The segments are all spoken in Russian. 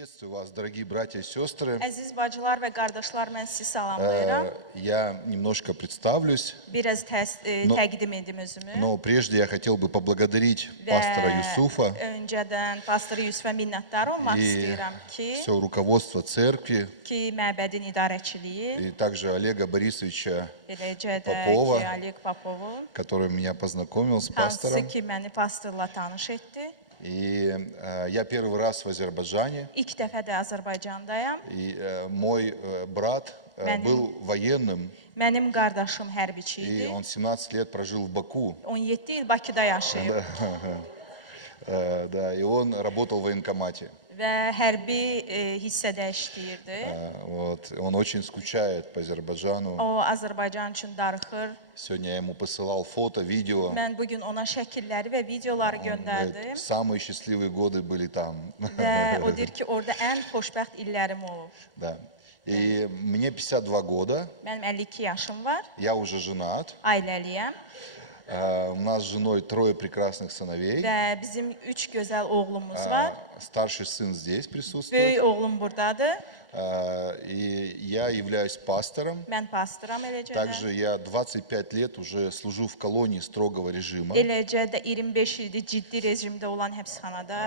Приветствую вас, дорогие братья и сестры. Əziz bacılar və qardaşlar, mən sizi salamlayıram. Я немножко представлюсь, Biraz təqdim edim özümü. но прежде я хотел бы поблагодарить Və пастора Юсуфа öncədən pastor Yusufə minnətdar olmaq и istəyirəm все руководство церкви, ki məbədin idarəçiliyi, и также Олега Борисовича, eləcə də Popova. ki, Oleg Popovu, который меня познакомил с hansı пастором. ki məni pastorla tanış etdi. И я первый раз в Азербайджане, İlk dəfə də Azərbaycandayam. и мой брат был военным, Mənim qardaşım hərbiçi и idi. он 17 lет прожил в Баку. 17 il Bakıda yaşayıb Да, и он работал в военкомате. və hərbi hissədə işləyirdi. Вот. Он очень скучает по Азербайджану. O Azərbaycan üçün darıxır. Сегодня я ему посылал фото, видео. Mən bugün ona şəkilləri və videoları Говорит, göndərdim самые счастливые годы были там. və o deyir ki, orada ən xoşbəxt illərim olub. Да. И мне 52 года, Mənim 52 yaşım var, я уже женат. ailəliyəm У нас с женой 3 прекрасных сыновей. və bizim 3 gözəl oğlumuz var. Старший сын здесь присутствует. Böyük oğlum buradadır. И я являюсь пастором. Mən pastoram eləcə də. Также я 25 лет уже служу в колонии строгого режима. Eləcə də 25 ildir ciddi rejimdə olan həbsxanada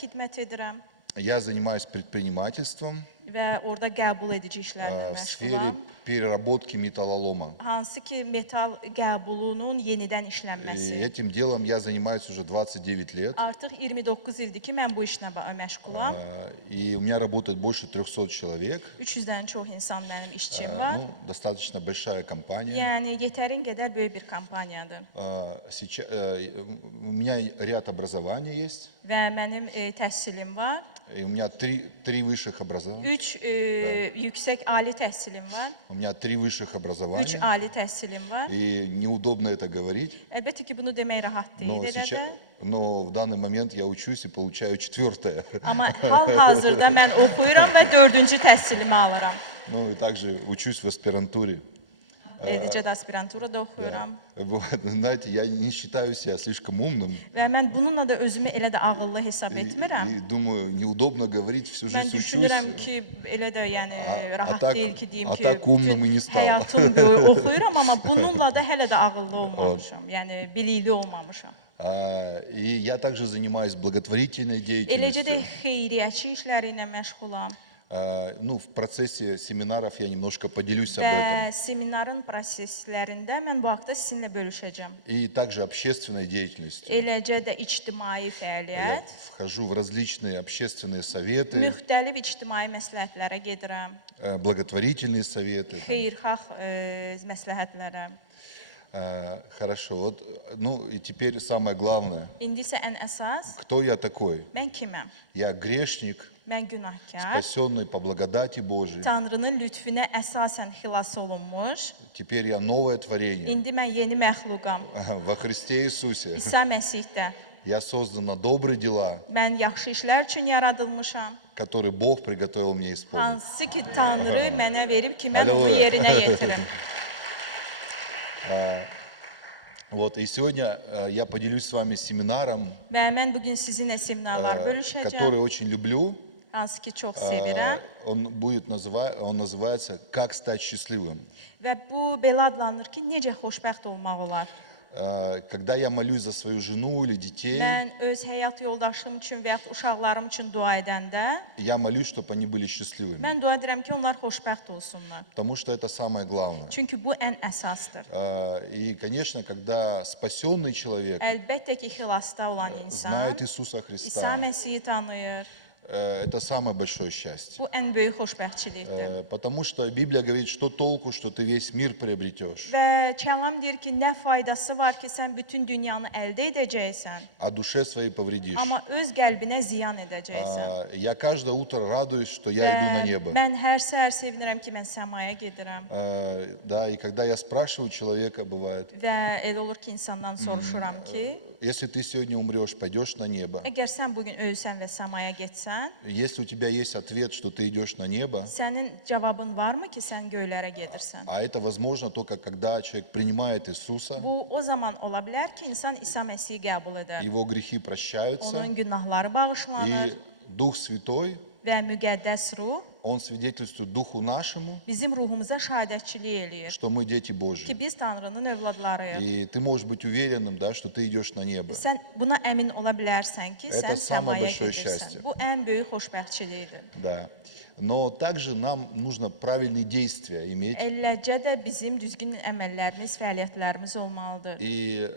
xidmət edirəm Я занимаюсь предпринимательством və orada qəbul edici işlərlə в сфере məşğulam. переработки металлолома. Hansı ki, metal qəbulunun yenidən И işlənməsi. этим делом я занимаюсь уже 29 лет. Artıq 29 ildir ki, mən bu işlə məşğulam. И у меня работает больше 300 человек. 300-dən çox insan mənim işçim var. Ну, достаточно большая компания. Yəni, yetərin qədər böyük bir kampaniyadır. Сейчас, у меня ряд образований есть. Və mənim təhsilim var. И у меня три высших образования. 3 yüksək ali təhsilim var. У меня 3 высших 3 образования. ali təhsilim var. И неудобно это говорить. Əlbəttə ki, bunu demək rahat deyil Но, elə də. но в данный момент я учусь и получаю 4-е. Amma hal-hazırda mən oxuyuram və 4-cü təhsilimi alıram. Ну и также учусь в аспирантуре. Eləcə də aspiranturada oxuyuram. Вот, знаете, я не считаю себя слишком умным. Və mən bununla da özümü elə də ağıllı hesab etmirəm. И думаю, неудобно говорить, всю Mən жизнь учусь. düşünürəm ki, elə də yəni rahat tak- deyil ki, deyim a ki, tak umnum и не стал. həyatım boyu oxuyuram, amma bununla da hələ də ağıllı olmamışam. Yəni bilikli olmamışam. И я также занимаюсь благотворительной Eləcə də деятельностью. xeyriyyəçi işləri ilə məşğulam Ну, в процессе семинаров я немножко поделюсь об və этом. seminarın proseslərində mən bu haqda sizinlə bölüşəcəm. И также общественной деятельностью. Eləcə də ictimai Я fəaliyyət, вхожу в различные общественные советы, müxtəlif ictimai məsləhətlərə gedirəm, благотворительные советы. xeyirxah məsləhətlərə. Хорошо, вот, ну и теперь самое главное. İndi isə ən əsas, Кто я такой? mən kiməm? Я грешник, Mən günahkar, спасенный по благодати Божией. Tanrının lütfüne əsasən xilas olunmuş. Теперь я новое творение İndi mən yeni məxluqam. во Христе Иисусе. İsa Məsihdə. Я создан на добрые дела, Mən yaxşı işlər üçün yaradılmışam. которые Бог приготовил мне исполнить. Hansı ki Tanrı mənə verib ki, mən onu Halleluja. yerinə yetirim. Вот, и сегодня я поделюсь с вами семинаром, Və mən bugün sizinlə seminarlar bölüşəcəm. который очень люблю. Hansı ki çox sevirəm. Он называется «Как стать счастливым». Və bu belə adlanır ki, necə xoşbəxt olmaq olar. Когда я молюсь за свою жену или детей, Mən öz həyat yoldaşım üçün və ya uşaqlarım üçün dua edəndə, я молюсь, чтобы они были счастливыми. mən dua edirəm ki, onlar xoşbəxt olsunlar. Потому что это самое главное. Çünki bu ən əsasdır. И, конечно, когда спасенный человек Əlbəttə ki, xilasda olan insan знает Иисуса İsa Христа, Məsihi tanıyır. это самое большое счастье. Bu ən böyük xoşbəxtçilikdir. Потому что Библия говорит, что толку, что ты весь мир приобретешь, Və kəlam deyir ki, nə faydası var ki, sən bütün dünyanı əldə edəcəksən, а душе своей повредишь. amma öz qəlbinə ziyan edəcəksən. Я каждое утро радуюсь, что я иду на Və небо. mən hər səhər sevinirəm ki, mən səmaya gedirəm. Да, и когда я спрашиваю человека, бывает, Və elə olur ki, insandan soruşuram ki, если ты сегодня умрешь, пойдешь на небо. əgər sən bugün ölsən və səmaya getsən, Если у тебя есть ответ, что ты идешь на небо, sənin cavabın varmı ki, sən göylərə gedirsən? а это возможно только когда человек принимает Иисуса, Bu o zaman ola bilər ki, insan İsa Məsihi qəbul edər. его грехи прощаются, Onun günahları bağışlanır и Дух Святой və müqəddəs ruh он свидетельствует Духу нашему, bizim ruhumuza şahidətçilik eləyir что мы дети ki, Божьи. biz Tanrının övladlarıyıq. И ты можешь быть уверенным, да, что ты идешь на небо. Sən buna əmin ola bilərsən ki, Это sən самое səmaya большое gedirsən. счастье. Bu ən böyük xoşbəxtçilikdir. Да. Но также нам нужно правильные действия иметь, Eləcə də bizim düzgün əməllərimiz, fəaliyyətlərimiz olmalıdır и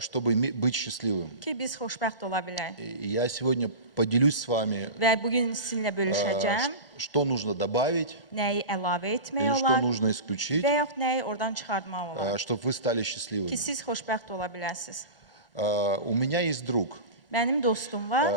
чтобы быть счастливым. ki, biz xoşbəxt ola bilək. И я сегодня поделюсь с вами, Və bu gün sizinlə bölüşəcəm, что нужно добавить nəyi əlavə etmək или что olar нужно исключить, və yaxud nəyi oradan çıxartmaq olar чтобы вы stали ki, счастливыми. siz xoşbəxt ola biləsiniz. У меня есть друг. Mənim dostum var.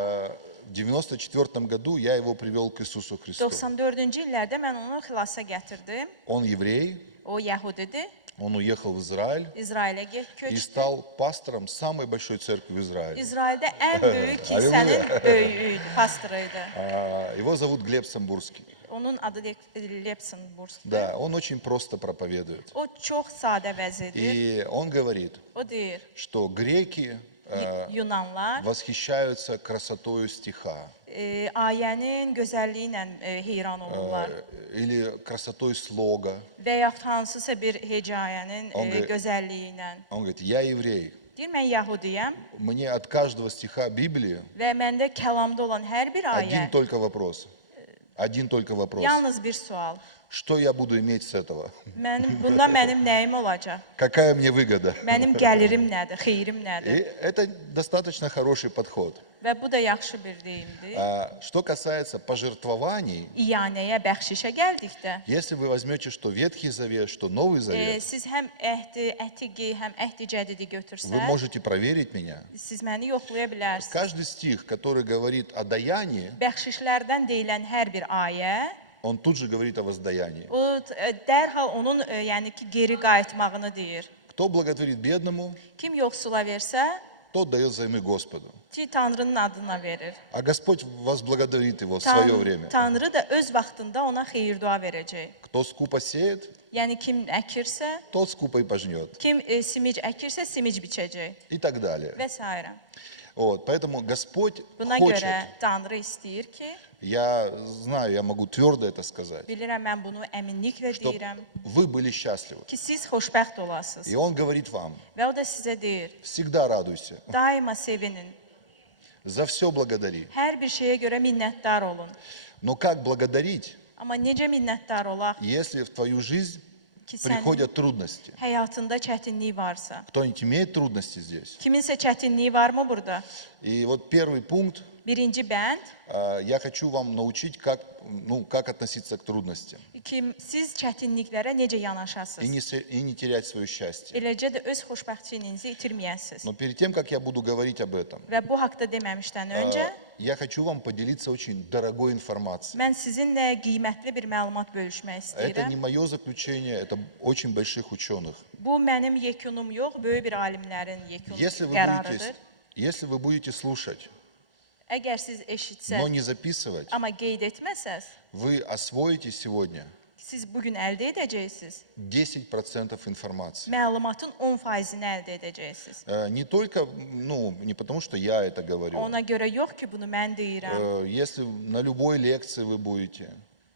В 94 году я его привел к Иисусу Христу. 94-cü illərdə mən onu xilasa gətirdim. Он еврей, O Yahudidir. он уехал в Израиль İsrailə и köçdü. стал пастором самой большой церкви в Израиле. İsraildə ən böyük kilsənin böyüyü, pastoru idi. Его зовут Глеб Самбурский. Onun adı Lepsenburg'dur. Да, он очень просто проповедует. O çox sadə vəzidir. И он говорит, O deyir, что греки Yunanlar восхищаются красотою стиха ayənin gözəlliyi ilə heyran olurlar. или красотой слога. Və yaxud hansısa bir hecayənin gözəlliyi ilə. Он говорит, я еврей. Deyir, mən Yahudiyəm Мне от каждого стиха Библии və məndə kəlamda olan hər bir ayə, один только вопрос. Один только вопрос. yalnız bir sual. Что я буду иметь с этого? Bundan mənim nəyim olacaq? Какая мне выгода? Mənim gəlirim nədir, xeyrim И nədir? это достаточно хороший подход. Və bu da yaxşı bir deyimdir. Что касается пожертвований, İyanəyə, bəxşişə gəldikdə, если вы возьмете что Ветхий Завет, что Новый Завет, siz həm əhdi, ətiqi, həm əhdi cədidi вы götürsəz, можете проверить меня. siz məni yoxlaya bilərsiniz. Каждый стих, который говорит о даянии, Bəxşişlərdən deyilən hər bir ayə, он тут же говорит о воздаянии. o dərhal onun yəni ki, geri qayıtmağını deyir. Кто благотворит бедному, Kim yoxsula versə, тот дает взаймы Господу. ki, Tanrının adına verir. А Господь возблагодарит его в свое время. Tanrı da öz vaxtında ona xeyir-dua verəcək. Кто скупо сеет, Yəni kim əkirsə, тот скупо и пожнет. kim simic əkirsə, simic biçəcək И так далее. və s. Вот, поэтому Господь Buna хочет, görə Tanrı istəyir ki, я знаю, я могу твердо это сказать, bilirəm mən bunu əminliklə чтобы deyirəm, вы были счастливы. ki siz xoşbəxt olasınız. И Он говорит вам, Və o da sizə deyir, всегда радуйся, daima sevinin, за все благодари. hər bir şeyə görə minnətdar olun. Но как благодарить, Amma necə minnətdar olaq если в твою жизнь ki, sənin приходят трудности? həyatında çətinlik varsa? Кто-нибудь имеет трудности здесь? Kiminsə çətinliyi varmı burada? И вот первый пункт, Birinci bənd, я хочу вам научить, как относиться к трудностям ki, siz çətinliklərə necə и yanaşasınız? и не терять свое счастье. Eləcə də öz xoşbəxtçiliyinizi itirməyəsiniz. Но перед тем, как я буду говорить об этом, Və bu haqda deməmişdən öncə, я хочу вам поделиться очень дорогой информацией. mən sizinlə qiymətli bir məlumat bölüşmək Это не istəyirəm. мое заключение, это очень больших ученых. Bu mənim yekunum yox, böyük bir alimlərin yekun Если qərarıdır. вы будете слушать, Əgər siz eşitsə, но не записывать, amma qeyd etməsəz, вы освоите сегодня siz bugün əldə edəcəksiniz. 10% информации. Məlumatın 10%-ni əldə edəcəksiniz. Не только, не потому что я это говорю. Ona görə yox ki, bunu mən deyirəm. Если на любой лекции вы будете,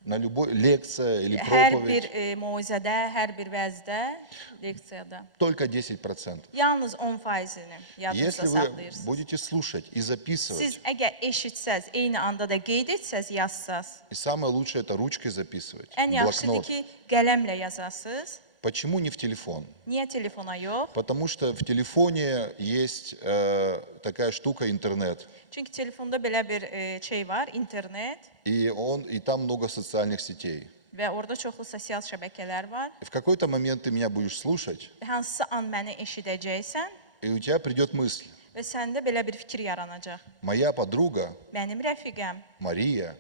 на любой лекция или Hər bir проповедь, moizədə, hər bir vəzdə, leksiyada только 10%. yalnız 10%-ni yadınızda Если вы saxlayırsınız. будете слушать и записывать, Siz əgər eşitsəz, eyni anda da qeyd etsəz, yazsaz, и самое лучшее это ручкой записывать, ən yaxşıdır блокнот. ki, qələmlə yazasınız. Почему не в телефон? Niyə telefona yox? Потому что в телефоне есть такая штука интернет, Çünki telefonda belə bir şey var, internet и там много социальных сетей. və orada çoxlu sosial şəbəkələr var. И в какой-то момент ты меня будешь слушать, Hansısa an məni eşidəcəksən и у тебя придет мысль. və səndə belə bir fikir yaranacaq. Моя подруга Mənim rəfiqəm Мария,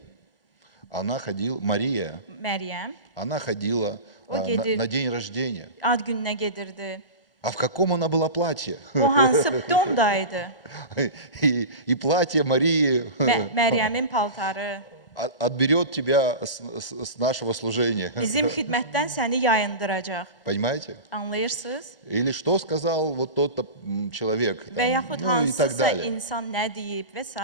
Məryəm она ходила O gedir. на день рождения. ad gününə gedirdi. А в каком она была платье? O hansı domdaydı? И платье Марии Məryəmin paltarı. отберет тебя с нашего служения. Bizim xidmətdən səni yayındıracaq. Понимаете? Anlayırsınız? Или что сказал вот тот человек, Və там, yaxud ну и так hansısa далее. insan nə deyib və s.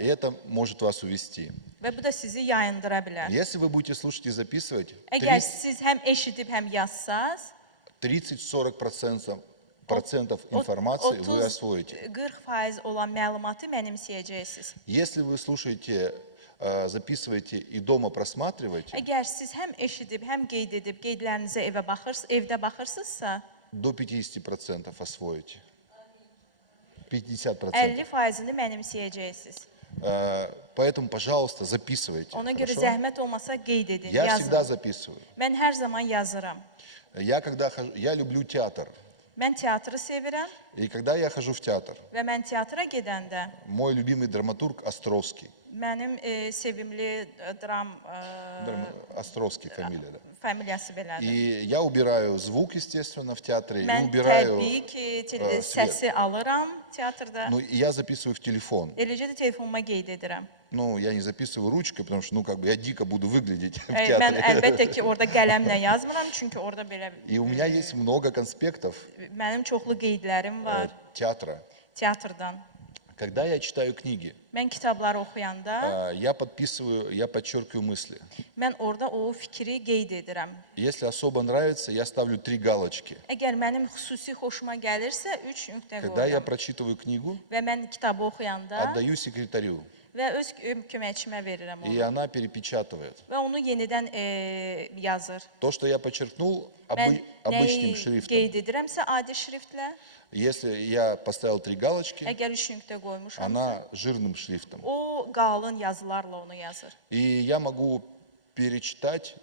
И это может вас увести. və bu da sizi yayındıra bilər. Если вы будете слушать и записывать, Əgər siz həm eşidib, həm yazsaz, 30-40% информации вы освоите. 30-40% olan məlumatı mənimsəyəcəksiniz. Если вы слушаете, записываете и дома просматриваете, Əgər siz həm eşidib, həm qeyd edib, qeydlərinizə evdə baxırsınızsa, до 50% освоите. 50%. 50%-ni mənimsəyəcəksiniz. Поэтому, пожалуйста, записывайте. Ona görə Хорошо? zəhmət olmasa qeyd edin, Я всегда yazın. записываю. Mən hər zaman yazıram. Я люблю театр. Mən teatrı sevirəm И когда я хожу в театр, və mən teatra gedəndə мой любимый драматург Островский. mənim sevimli dram Островский фамилия, да. familiyası belədir. И я убираю звук, естественно, в театре, и Mən убираю, təbii ki, svet. səsi alıram teatrda. ну, и я записываю в телефон. Eləcə də telefonuma qeyd edirəm. Ну, я не записываю ручкой, потому что, ну, как бы я дико буду выглядеть в Mən театре. əlbəttə ki, orada qələmlə yazmıram, çünki orada belə И у меня есть много конспектов mənim çoxlu qeydlərim var театра. teatrdan. Когда я читаю книги, Mən kitabları oxuyanda, я подписываю, я подчеркиваю мысли. mən orada o fikri qeyd edirəm. Если особо нравится, я ставлю 3 галочки. Əgər mənim xüsusi xoşuma gəlirsə, 3 nöqtə Когда я qoyuram. prочитываю книгу, Və mən kitabı oxuyanda отдаю секретарю, və öz köməkçimə verirəm и onu. она перепечатывает. Və onu yenidən yazır. То, что я подчеркнул Mən обычным nəyi шрифтом. qeyd edirəmsə adi şriftlə, Если я поставил 3 галочки, əgər 3 nöqtə qoymuşam, она жирным шрифтом. o qalın yazılarla onu yazır. И я могу перечитать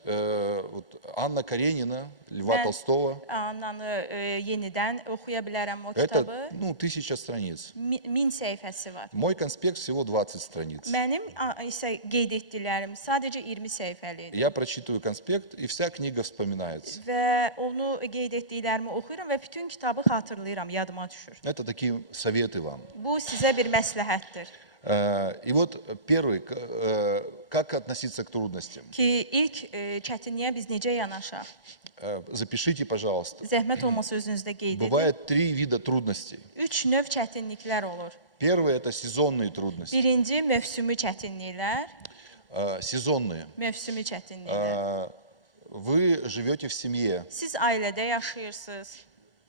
вот, Анна Каренина, Льва Mən Толстого. Annanı yenidən oxuya bilərəm o Это, kitabı. ну, 1000 страниц. 1000 səhifəsi var. Мой конспект всего 20 страниц. Mənim isə qeyd etdiklərim sadəcə 20 səhifəlidir. Я прочитываю конспект, и вся книга вспоминается. Və onu qeyd etdiklərimi oxuyuram və bütün kitabı xatırlayıram, yadıma düşür. Это такие советы вам. Bu sizə bir məsləhətdir И вот первый, как относиться к трудностям. ki, ilk çətinliyə biz necə yanaşaq? Запишите, пожалуйста. Zəhmət olmasa özünüzdə qeyd edin. Bывает 3 вида трудностей. 3 növ çətinliklər olur. Первый – это сезонные трудности. Birinci mövsümi çətinliklər, Сезонные. mövsümi çətinliklər. Вы живете в семье. Siz ailədə yaşayırsınız.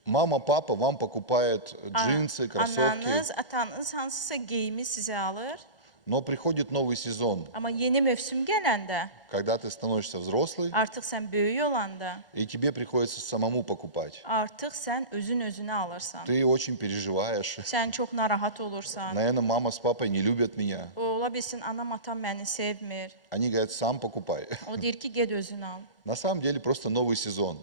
Мама, папа вам покупает джинсы, кроссовки, Ananız, atanız hansısa geyimi sizə alır. но приходит новый сезон, Amma yeni mövsüm gələndə, когда ты становишься взрослый, artıq sən böyük olanda, и тебе приходится самому покупать. artıq sən özün özünə alırsan. Ты очень переживаешь. Sən çox narahat olursan. Наверное, mama с папой не любят меня. Ola bilsin, anam, atam məni sevmir. Они говорят, сам покупай. O deyir ki, get özün al. На самом деле просто новый сезон.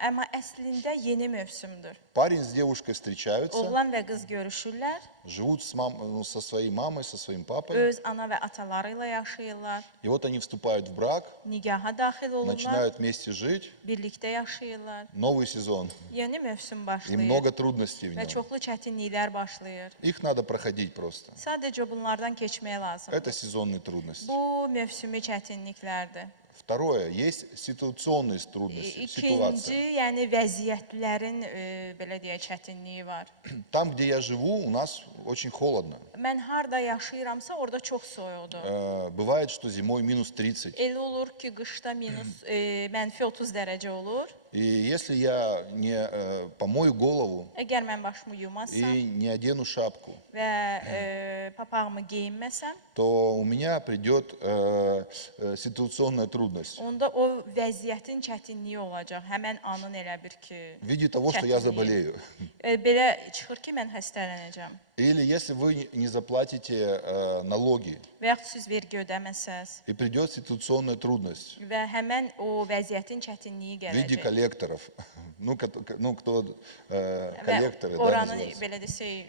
Amma əslində yeni mövsümdür. Парень с девушкой встречаются, Oğlan və qız görüşürlər, живут со своей мамой, со своим папой. öz ana və ataları ilə yaşayırlar, И вот они вступают в брак, nigaha daxil olurlar, начинают вместе жить. birlikdə yaşayırlar. Новый сезон. Yeni mövsüm И başlayır много трудностей в və нем. çoxlu çətinliklər başlayır. Их надо проходить просто. Sadəcə bunlardan keçmək lazım. Это сезонные трудности. Bu mövsümi çətinliklərdir. Второе, есть ситуационные трудности, İkinci, ситуация. yəni vəziyyətlərin belə deyək çətinliyi var. Там, где я живу, у нас очень холодно. Mən harda yaşayıramsa orada çox soyuqdur. Bывает, что зимой минус 30. Elə olur ki, qışda mənfi 30 dərəcə olur. И если я не помою голову Əgər mən başımı yumasam и не одену шапку, və papağımı geyinməsəm, то у меня придет ситуационная трудность. onda o vəziyyətin çətinliyi olacaq. Həmən anın elə bir ki, В виде того, что я çətinliyi. заболею. Belə çıxır ki, mən xəstələnəcəm. Или если вы не заплатите налоги, Və yaxud siz vergi ödəməsəz и придет ситуационная трудность və həmən o vəziyyətin çətinliyi в виде gələcək. коллекторов. Ну, кто Və коллекторы, да, oranın называются. belə desək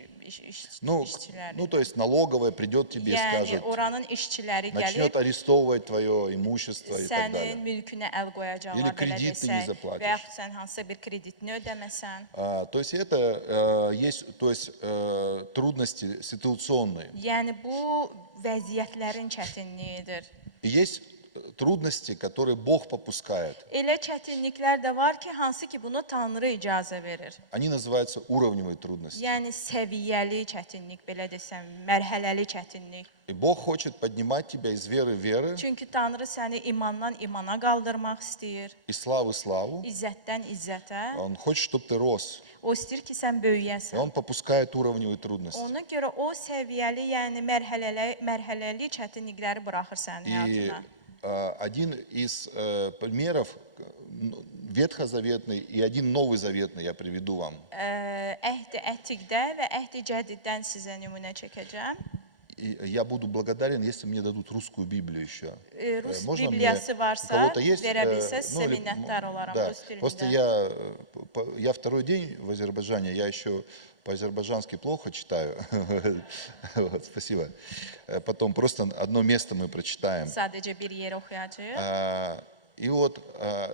Ну, işçiləri. то есть налоговая придет тебе и Yəni скажет, oranın işçiləri начнет gəlib арестовывать твое имущество и так sənin далее. mülkünə əl qoyacaqlar, Или belə kredit ты не desək, заплатишь. və yaxud sən hansısa bir kreditini ödəməsən. То есть это есть, то есть трудности ситуационные. Yəni bu vəziyyətlərin çətinliyidir. И есть трудности, которые Бог попускает. Elə çətinliklər də var ki, hansı ki bunu Tanrı icazə verir. Они называются уровневые трудности. Yəni səviyyəli çətinlik, belə desəm, mərhələli çətinlik. И Бог хочет поднимать тебя из веры в веры, Çünki Tanrı səni imandan imana qaldırmaq istəyir, из славы в славу. izzətdən izzətə. Он хочет, чтобы ты рос. O istəyir ki, sən И böyüyəsən. Он попускает уровневые трудности. Ona görə o səviyyəli, yəni mərhələli çətinlikləri buraxır sənin И həyatına. один из примеров ветхозаветный и один новый заветный я приведу вам. Əhd-i ətiqdə və əhd-i cədiddən sizə nümunə çəkəcəm. И я буду благодарен, если мне дадут русскую Библию еще. Rus Можно мне, Bibliyası у varsa, кого-то есть? verə bilsəz, Ну, sizə или, minnətdar olaram да. rus Просто dilində. я второй день в Азербайджане, я еще по-азербайджански плохо читаю. Вот, спасибо. Потом просто одно место мы прочитаем. Sadəcə bir yer oxuyacağıq. И вот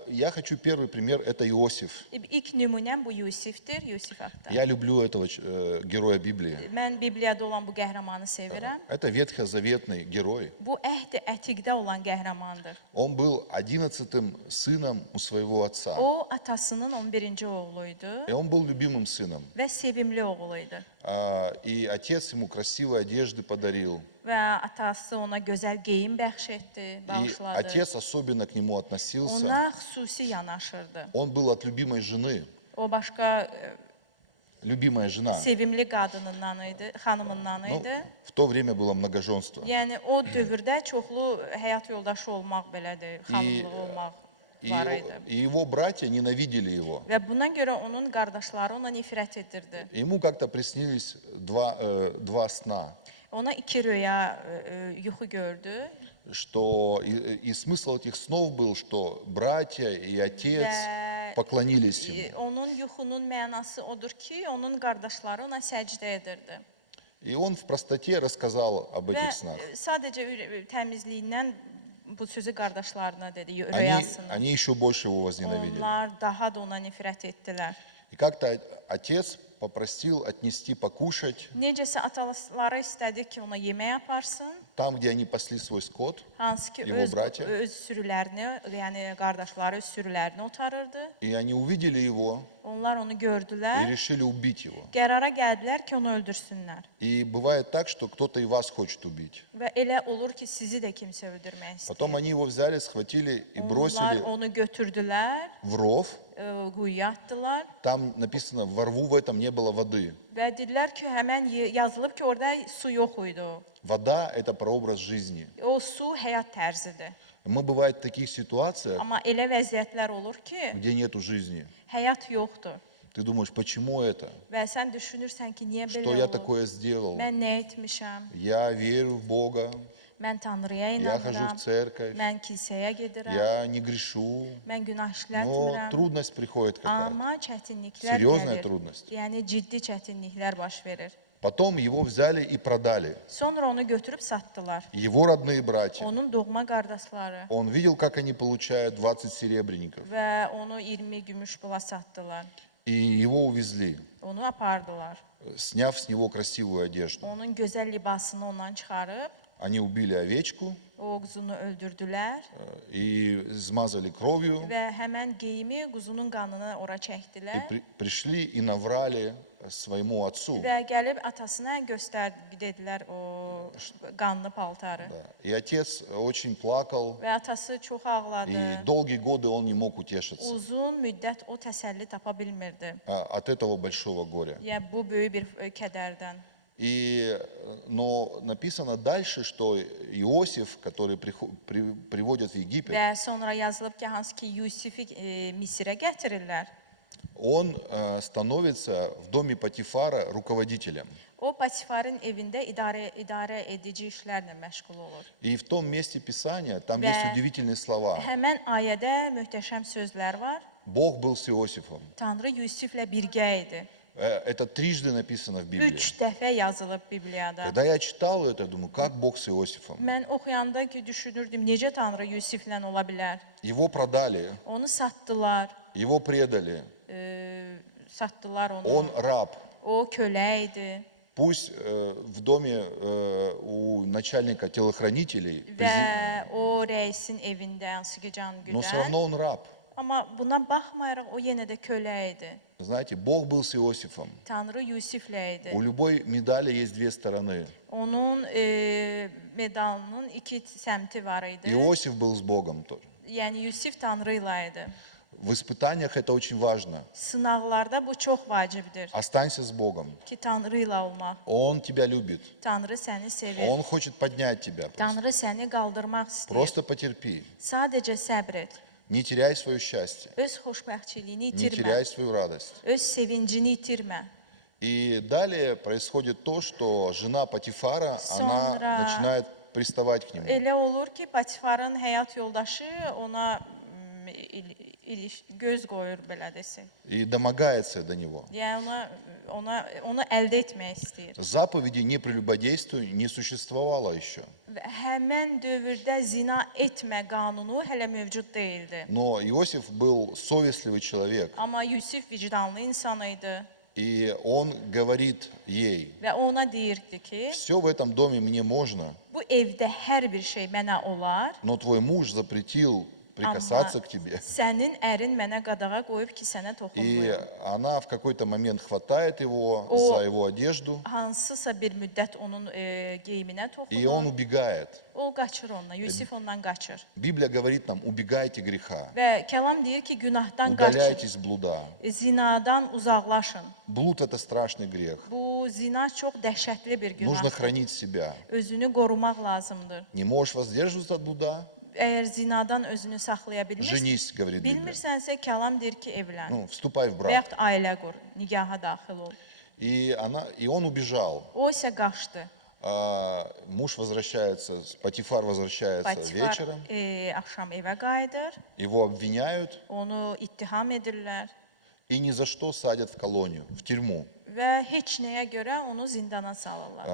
я хочу первый пример, это Иосиф. İlk nümunəm bu Yusifdir, Yusif haqqında. Я люблю этого героя Библии. Mən Bibliyada olan bu qəhrəmanı sevirəm. Это ветхозаветный герой. Bu əhd-i ətiqdə olan qəhrəmandır. Он был 11-м сыном у своего отца. O atasının 11-ci oğluydu И он был любимым сыном. və sevimli oğluydu. И отец ему красивые одежды подарил. Və atası ona gözəl geyim bəxş etdi, И bağışladı. отец особенно к нему относился. Ona xüsusi yanaşırdı. Он был от любимой жены. O başqa Любимая жена. sevimli qadınından idi, xanımından Ну, idi. в то время было многоженство. Yəni o dövrdə çoxlu həyat yoldaşı olmaq belədir, xanımlıq olmaq var idi. И его братья ненавидели его. Və buna görə onun qardaşları ona nifrət edirdi. Ему как-то приснились два сна. Ona iki röya yuxu gördü Что и смысл этих снов был, что братья и отец və поклонились ему. onun yuxunun mənası odur ki, onun qardaşları ona səcdə edirdi. И он в простоте рассказал об Və этих снах. sadəcə təmizliyindən bu sözü qardaşlarına dedi, Они, röyasını. они еще больше его возненавидели. Onlar daha da ona nifrət etdilər. И как-то отец попросил отнести покушать Necəsə ataları istədi ki, ona yemək aparsın. там, где они пасли свой скот. Hansı ki, Его братья. öz sürülərini, yəni qardaşları öz sürülərini otarırdı. И они увидели его Onlar onu и gördülər. решили убить его. Qərara gəldilər ki, onu öldürsünlər. И бывает так, что кто-то и вас хочет убить. Və elə olur ki, sizi də kimsə öldürmək istəyir. Потом они его взяли, схватили и Onlar бросили onu götürdülər, в rov. quyuya atdılar Там написано, во рву в этом не было воды. və dedilər ki, həmən yazılıb ki, orada su yox idi. Вода – это прообраз жизни. O su həyat tərzidir. Мы бывает в таких ситуациях, Amma elə vəziyyətlər olur ki, где нету жизни. həyat yoxdur. Ты думаешь, почему это? Və sən düşünürsən ki, niyə belə Что я olur? такое сделал? Mən nə etmişəm? Я верю в Бога, Mən Tanrıya я хожу inanıram. в церковь, Mən kilsəyə gedirəm. я не грешу. Mən günah Но işlətmirəm. трудность приходит какая-то. Amma çətinliklər Серьезная gəlir. трудность. Yəni ciddi çətinliklər baş verir. Потом его взяли и продали. Sonra onu götürüb satdılar. Его родные братья. Onun doğma qardaşları Он видел, как они получают 20 серебряников. və onu 20 gümüş pula satdılar. И его увезли, Onu apardılar. сняв с него красивую одежду. Onun gözəl libasını ondan çıxarıb Они убили овечку o quzunu öldürdülər и смазали кровью. və həmən geyimi quzunun qanını ora И çəkdilər пришли и наврали своему отцу. və gəlib atasına göstərdi, dedilər o qanlı paltarı. Да. И отец очень плакал, Və atası çox ağladı. и долгие годы он не мог утешиться Uzun müddət o təsəlli tapa bilmirdi. от этого большого горя. Yəni bu böyük bir kədərdən. Но написано дальше, что Иосиф, который приводят в Египет, Və sonra yazılıb ki, hansı ki Yusifi Misirə gətirirlər. он становится в доме Патифара руководителем. O Patifarın evində idarə edici işlərlə məşğul olur. И в том месте Писания, там Да. есть удивительные слова. Həmən ayədə möhtəşəm sözlər var. Бог был с Иосифом. Tanrı Yusiflə birgə idi. Это трижды написано в Библии. 3 dəfə yazılıb Bibliyada. Когда я читал это, думаю, как Бог с Иосифом? Mən oxuyanda ki, düşünürdüm, necə Tanrı Yusiflə ola bilər? Его продали, Onu satdılar, его предали. satdılar onu. Он раб. O kölə idi. Пусть в доме у начальника телохранителей, və o rəisin evində hansı ki can но все güdən. равно он раб. Amma buna baxmayaraq o yenə də kölə idi. Знаете, Бог был с Иосифом. Tanrı Yusiflə idi. У любой медали есть две стороны. Onun medalının iki səmti var idi. Иосиф был с Богом тоже. Yəni Yusif Tanrı ilə idi. В испытаниях это очень важно. Sınaqlarda bu çox vacibdir Останься с Богом. ki Tanrı ilə olmaq. Он тебя любит. Tanrı səni sevir. Он хочет поднять тебя. Tanrı səni qaldırmaq istəyir. Просто потерпи. Sadəcə səbr et. Не теряй свое счастье. Öz xoşbəxtçiliyini Не itirmə. теряй свою радость. Öz sevincini itirmə. И далее происходит то, что жена Патифара, она Sonra- начинает приставать к нему. Elə olur ki, Patifarın həyat yoldaşı ona göz qoyur belə desin. И домогается до него. Yəni onu əldə etmək istəyir. Заповеди «не прелюбодействуй» не существовало еще. Və həmin dövrdə zina etmə qanunu hələ mövcud değildi. Но Иосиф был совестливый человек. Amma Yusif vicdanlı insan idi И он говорит ей: və ona deyirdi ki, все в этом доме мне можно, bu evdə hər bir şey mənə olar, но твой муж запретил amma прикасаться к тебе. sənin ərin mənə qadağa qoyub ki, sənə И toxunmayım. она в какой-то момент хватает его О. за его одежду, Hansısa bir müddət onun geyiminə и он toxunur. убегает. O qaçır ondan, Yusif ondan qaçır. Библия говорит нам: убегайте греха, Və kəlam deyir ki, günahdan qaçın, удаляйтесь блуда. zinadan uzaqlaşın. Блуд – это страшный грех. Bu zina çox dəhşətli bir Нужно günahdır. хранить себя. Özünü qorumaq lazımdır. Не можешь воздерживаться от блуда? Əgər zinadan özünü saxlaya Женись, говорит Библия. bilmirsənsə, kəlam deyir ki, evlən. Ну, вступай в Və брак. yaxud ailə qur, nigaha daxil ol. И он убежал. O isə qaçdı. Муж возвращается, Патифар возвращается Patifar вечером. axşam evə qayıdır, Его обвиняют onu ittiham edirlər и ни за что садят в колонию, в тюрьму. və heç nəyə görə onu zindana salırlar.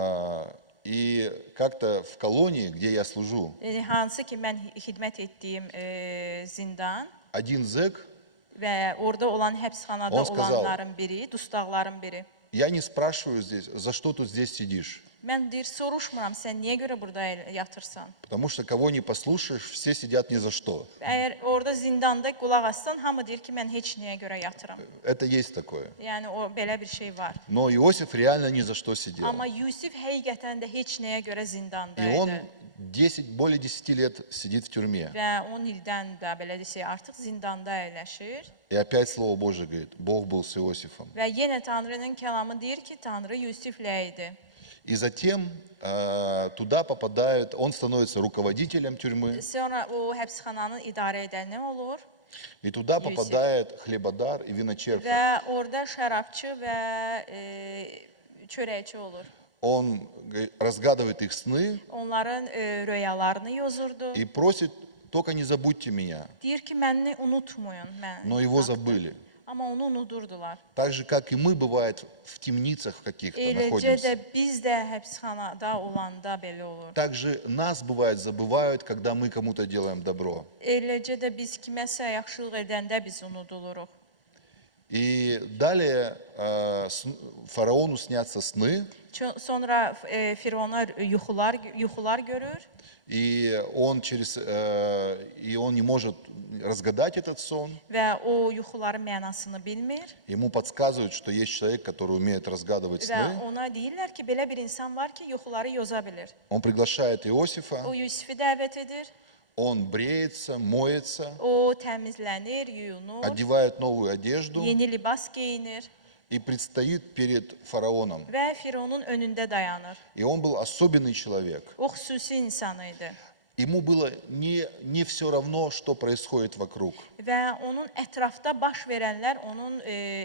И как-то в колонии, где я служу, Hansı ki, mən xidmət etdiyim zindan один зэк, və orada olan həbsxanada On сказал- olanların biri, dustaqların biri. я не спрашиваю здесь, за что ты здесь сидишь. Mən deyir, soruşmuram, sən niyə görə burada yatırsan? Потому что кого не послушаешь, все сидят ни за что. Əgər orada zindanda qulaq assan, hamı deyir ki, mən heç nəyə görə yatıram. Это есть такое. Yəni o belə bir şey var. Но Иосиф реально ни за что сидел. Amma Yusif həqiqətən də heç nəyə görə zindanda И он idi. более 10 лет сидит в тюрьме. Və 10 ildən də belə desək artıq zindanda əyləşir. И опять Слово Божие говорит: Бог был с Иосифом. Və yenə Tanrının kəlamı deyir ki, Tanrı Yusiflə idi. И затем туда попадают, он становится руководителем тюрьмы, Sonra o həbsxananın idarə edəni olur и туда Иосиф. попадает хлебодар и виночерпатель. və orada şərabçı və çörəkçi olur. Он разгадывает их сны Onların röyalarını yozurdu. и просит: только не забудьте меня. Deyir ki, məni unutmayın. Но его забыли. Amma onu unudurdular. Так же, как и мы, бывает, в темницах в каких-то Eləcə находимся. də biz də həbsxanada olanda belə olur. Также нас, бывает, забывают, когда мы кому-то делаем добро. Eləcə də biz kiməsə yaxşılıq edəndə biz unuduluruq. И далее фараону снятся сны, Sonra Firavuna yuxular görür и он не может разгадать этот сон. və o yuxuların mənasını bilmir Ему подсказывают, что есть человек, который умеет разгадывать və сны. ona deyirlər ki, belə bir insan var ki, yuxuları yoza bilir. Он приглашает Иосифа, O Yusifi dəvət edir, он бреется, моется, o təmizlənir, yuyunur, одевает новую одежду yeni libas geyinir и предстоит перед фараоном. və Firavunun önündə dayanır. И он был особенный человек. O xüsusi insan idi Ему было не все равно, что происходит вокруг. və onun ətrafda baş verənlər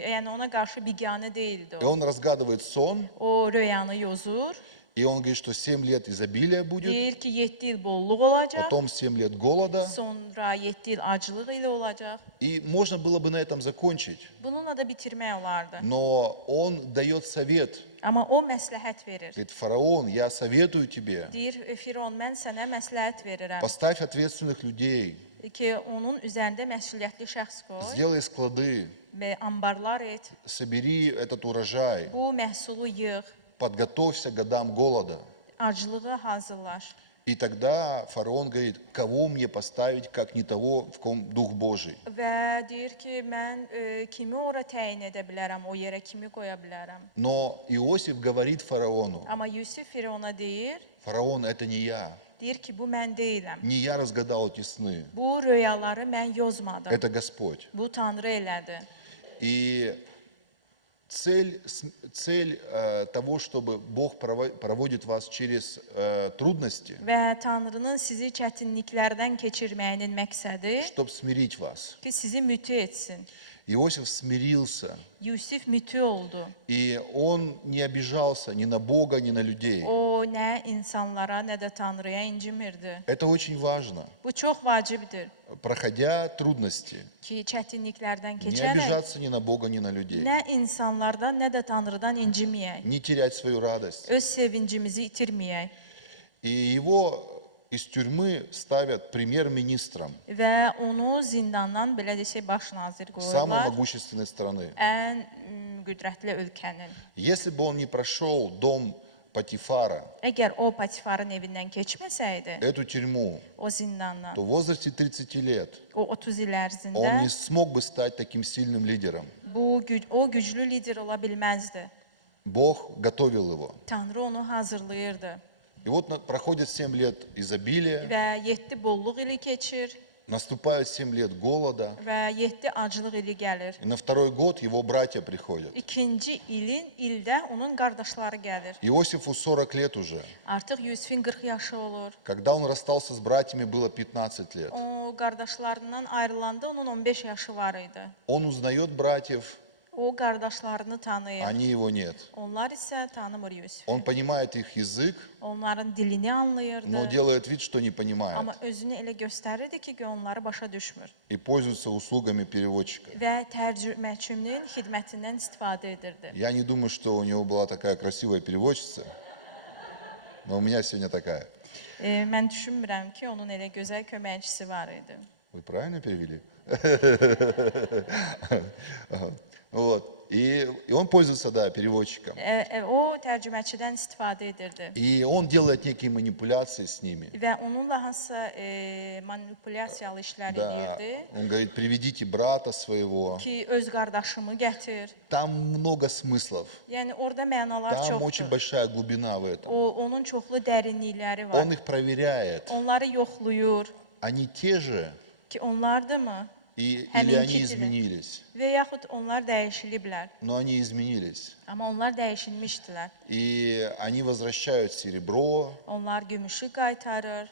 yəni ona qarşı biganə deyildi И o. он разгадывает сон, O röyanı yozur, и он говорит, что 7 лет изобилия будет, deyir ki, 7 il bolluq olacaq, потом 7 лет голода. sonra 7 il aclıq ilə olacaq. И можно было бы на этом закончить. Bununla da bitirmək olardı. Но он дает совет. Amma o məsləhət verir. Говорит: фараон, я советую тебе, Deyir, Firon, mən sənə məsləhət verirəm поставь ответственных людей, ki, onun üzərində məsuliyyətli şəxs qoy сделай склады, və ambarlar et, собери этот урожай bu məhsulu yığ подготовься к годам голода. aclığı hazırlaş. И тогда фараон говорит, кого мне поставить, как не того, в ком Дух Божий. Və deyir ki, mən kimi ora təyin edə bilərəm, o yerə kimi qoya bilərəm. Но Иосиф говорит фараону, Amma Yusif Firona deyir, фараон, это не я. deyir ki, bu mən deyiləm. Не я разгадал эти сны, Bu röyaları mən yozmadım. это Господь. Bu Tanrı elədi. И цель того, чтобы Бог проводит вас через трудности, Və Tanrının sizi çətinliklərdən keçirməyinin məqsədi чтобы смирить вас. ki, sizi mütü etsin. Иосиф смирился, Yusif mütü oldu. и он не обижался ни на Бога, ни на людей. O nə insanlara, nə də Tanrıya incimirdi. Это очень важно. Bu çox vacibdir Проходя трудности, ki, çətinliklərdən не keçərək обижаться ни на Бога, ни на людей. nə insanlardan, nə də Tanrıdan inciməyək. Не терять свою радость. Öz sevincimizi itirməyək. И его из türmы ставят премьер-министром Və onu zindandan, belə desək, baş nazir самой qoyurlar. могущественной страны. Ən qüdrətli ölkənin. Если бы он не прошел дом Патифара, Əgər o Patifarın evindən keçməsəydi, эту тюрьму, o zindandan, то в возрасте 30 лет o 30 il он ərzində не смог бы стать таким сильным лидером. o güclü lider ola bilməzdi. Bог готовил его. Tanrı onu hazırlayırdı. И вот проходит 7 лет изобилия, Və 7 bolluq ili keçir наступает 7 лет голода, və 7 aclıq ili gəlir. и на второй год его братья приходят. İkinci ildə onun qardaşları gəlir. Иосифу 40 лет уже. Artıq Yusifin 40 yaşı olur. Когда он расстался с братьями, было 15 лет. O qardaşlarından ayrılanda onun 15 yaşı var idi. Он узнает братьев, O qardaşlarını tanıyır. они его нет. Onlar isə tanımır Yusifi. Он понимает их языk, Onların dilini но anlayırdı. делает вид, что не понимает. Amma özünü elə göstərirdi ki, onları başa düşmür. И пользуется услугами переводчика. Və tərcüməçinin xidmətindən istifadə edirdi. Я не думаю, что у него была такая красивая переводчица, но у меня сегодня такая. Mən düşünmürəm ki, onun elə gözəl köməkçisi var idi. Вы правильно перевели? Вот. И он пользуется, да, переводчиком. O tərcüməçidən istifadə edirdi. И он делает некие манипуляции с ними. Və onunla hansısa manipulyasiyalı işlər Да, edirdi он говорит, приведите брата своего. ki, öz qardaşımı gətir. Там много смыслов. Yəni orada mənalar Там очень çoxdur. большая глубина в этом. Onun çoxlu dərinlikləri var. Он их проверяет. Onları yoxlayır Они те же, ki, onlardırmı? или Həminki они dili. изменились. Və yaxud onlar dəyişiliblər. Но они изменились. Amma onlar dəyişilmişdilər. И они возвращают серебро. Onlar gümüşü qaytarır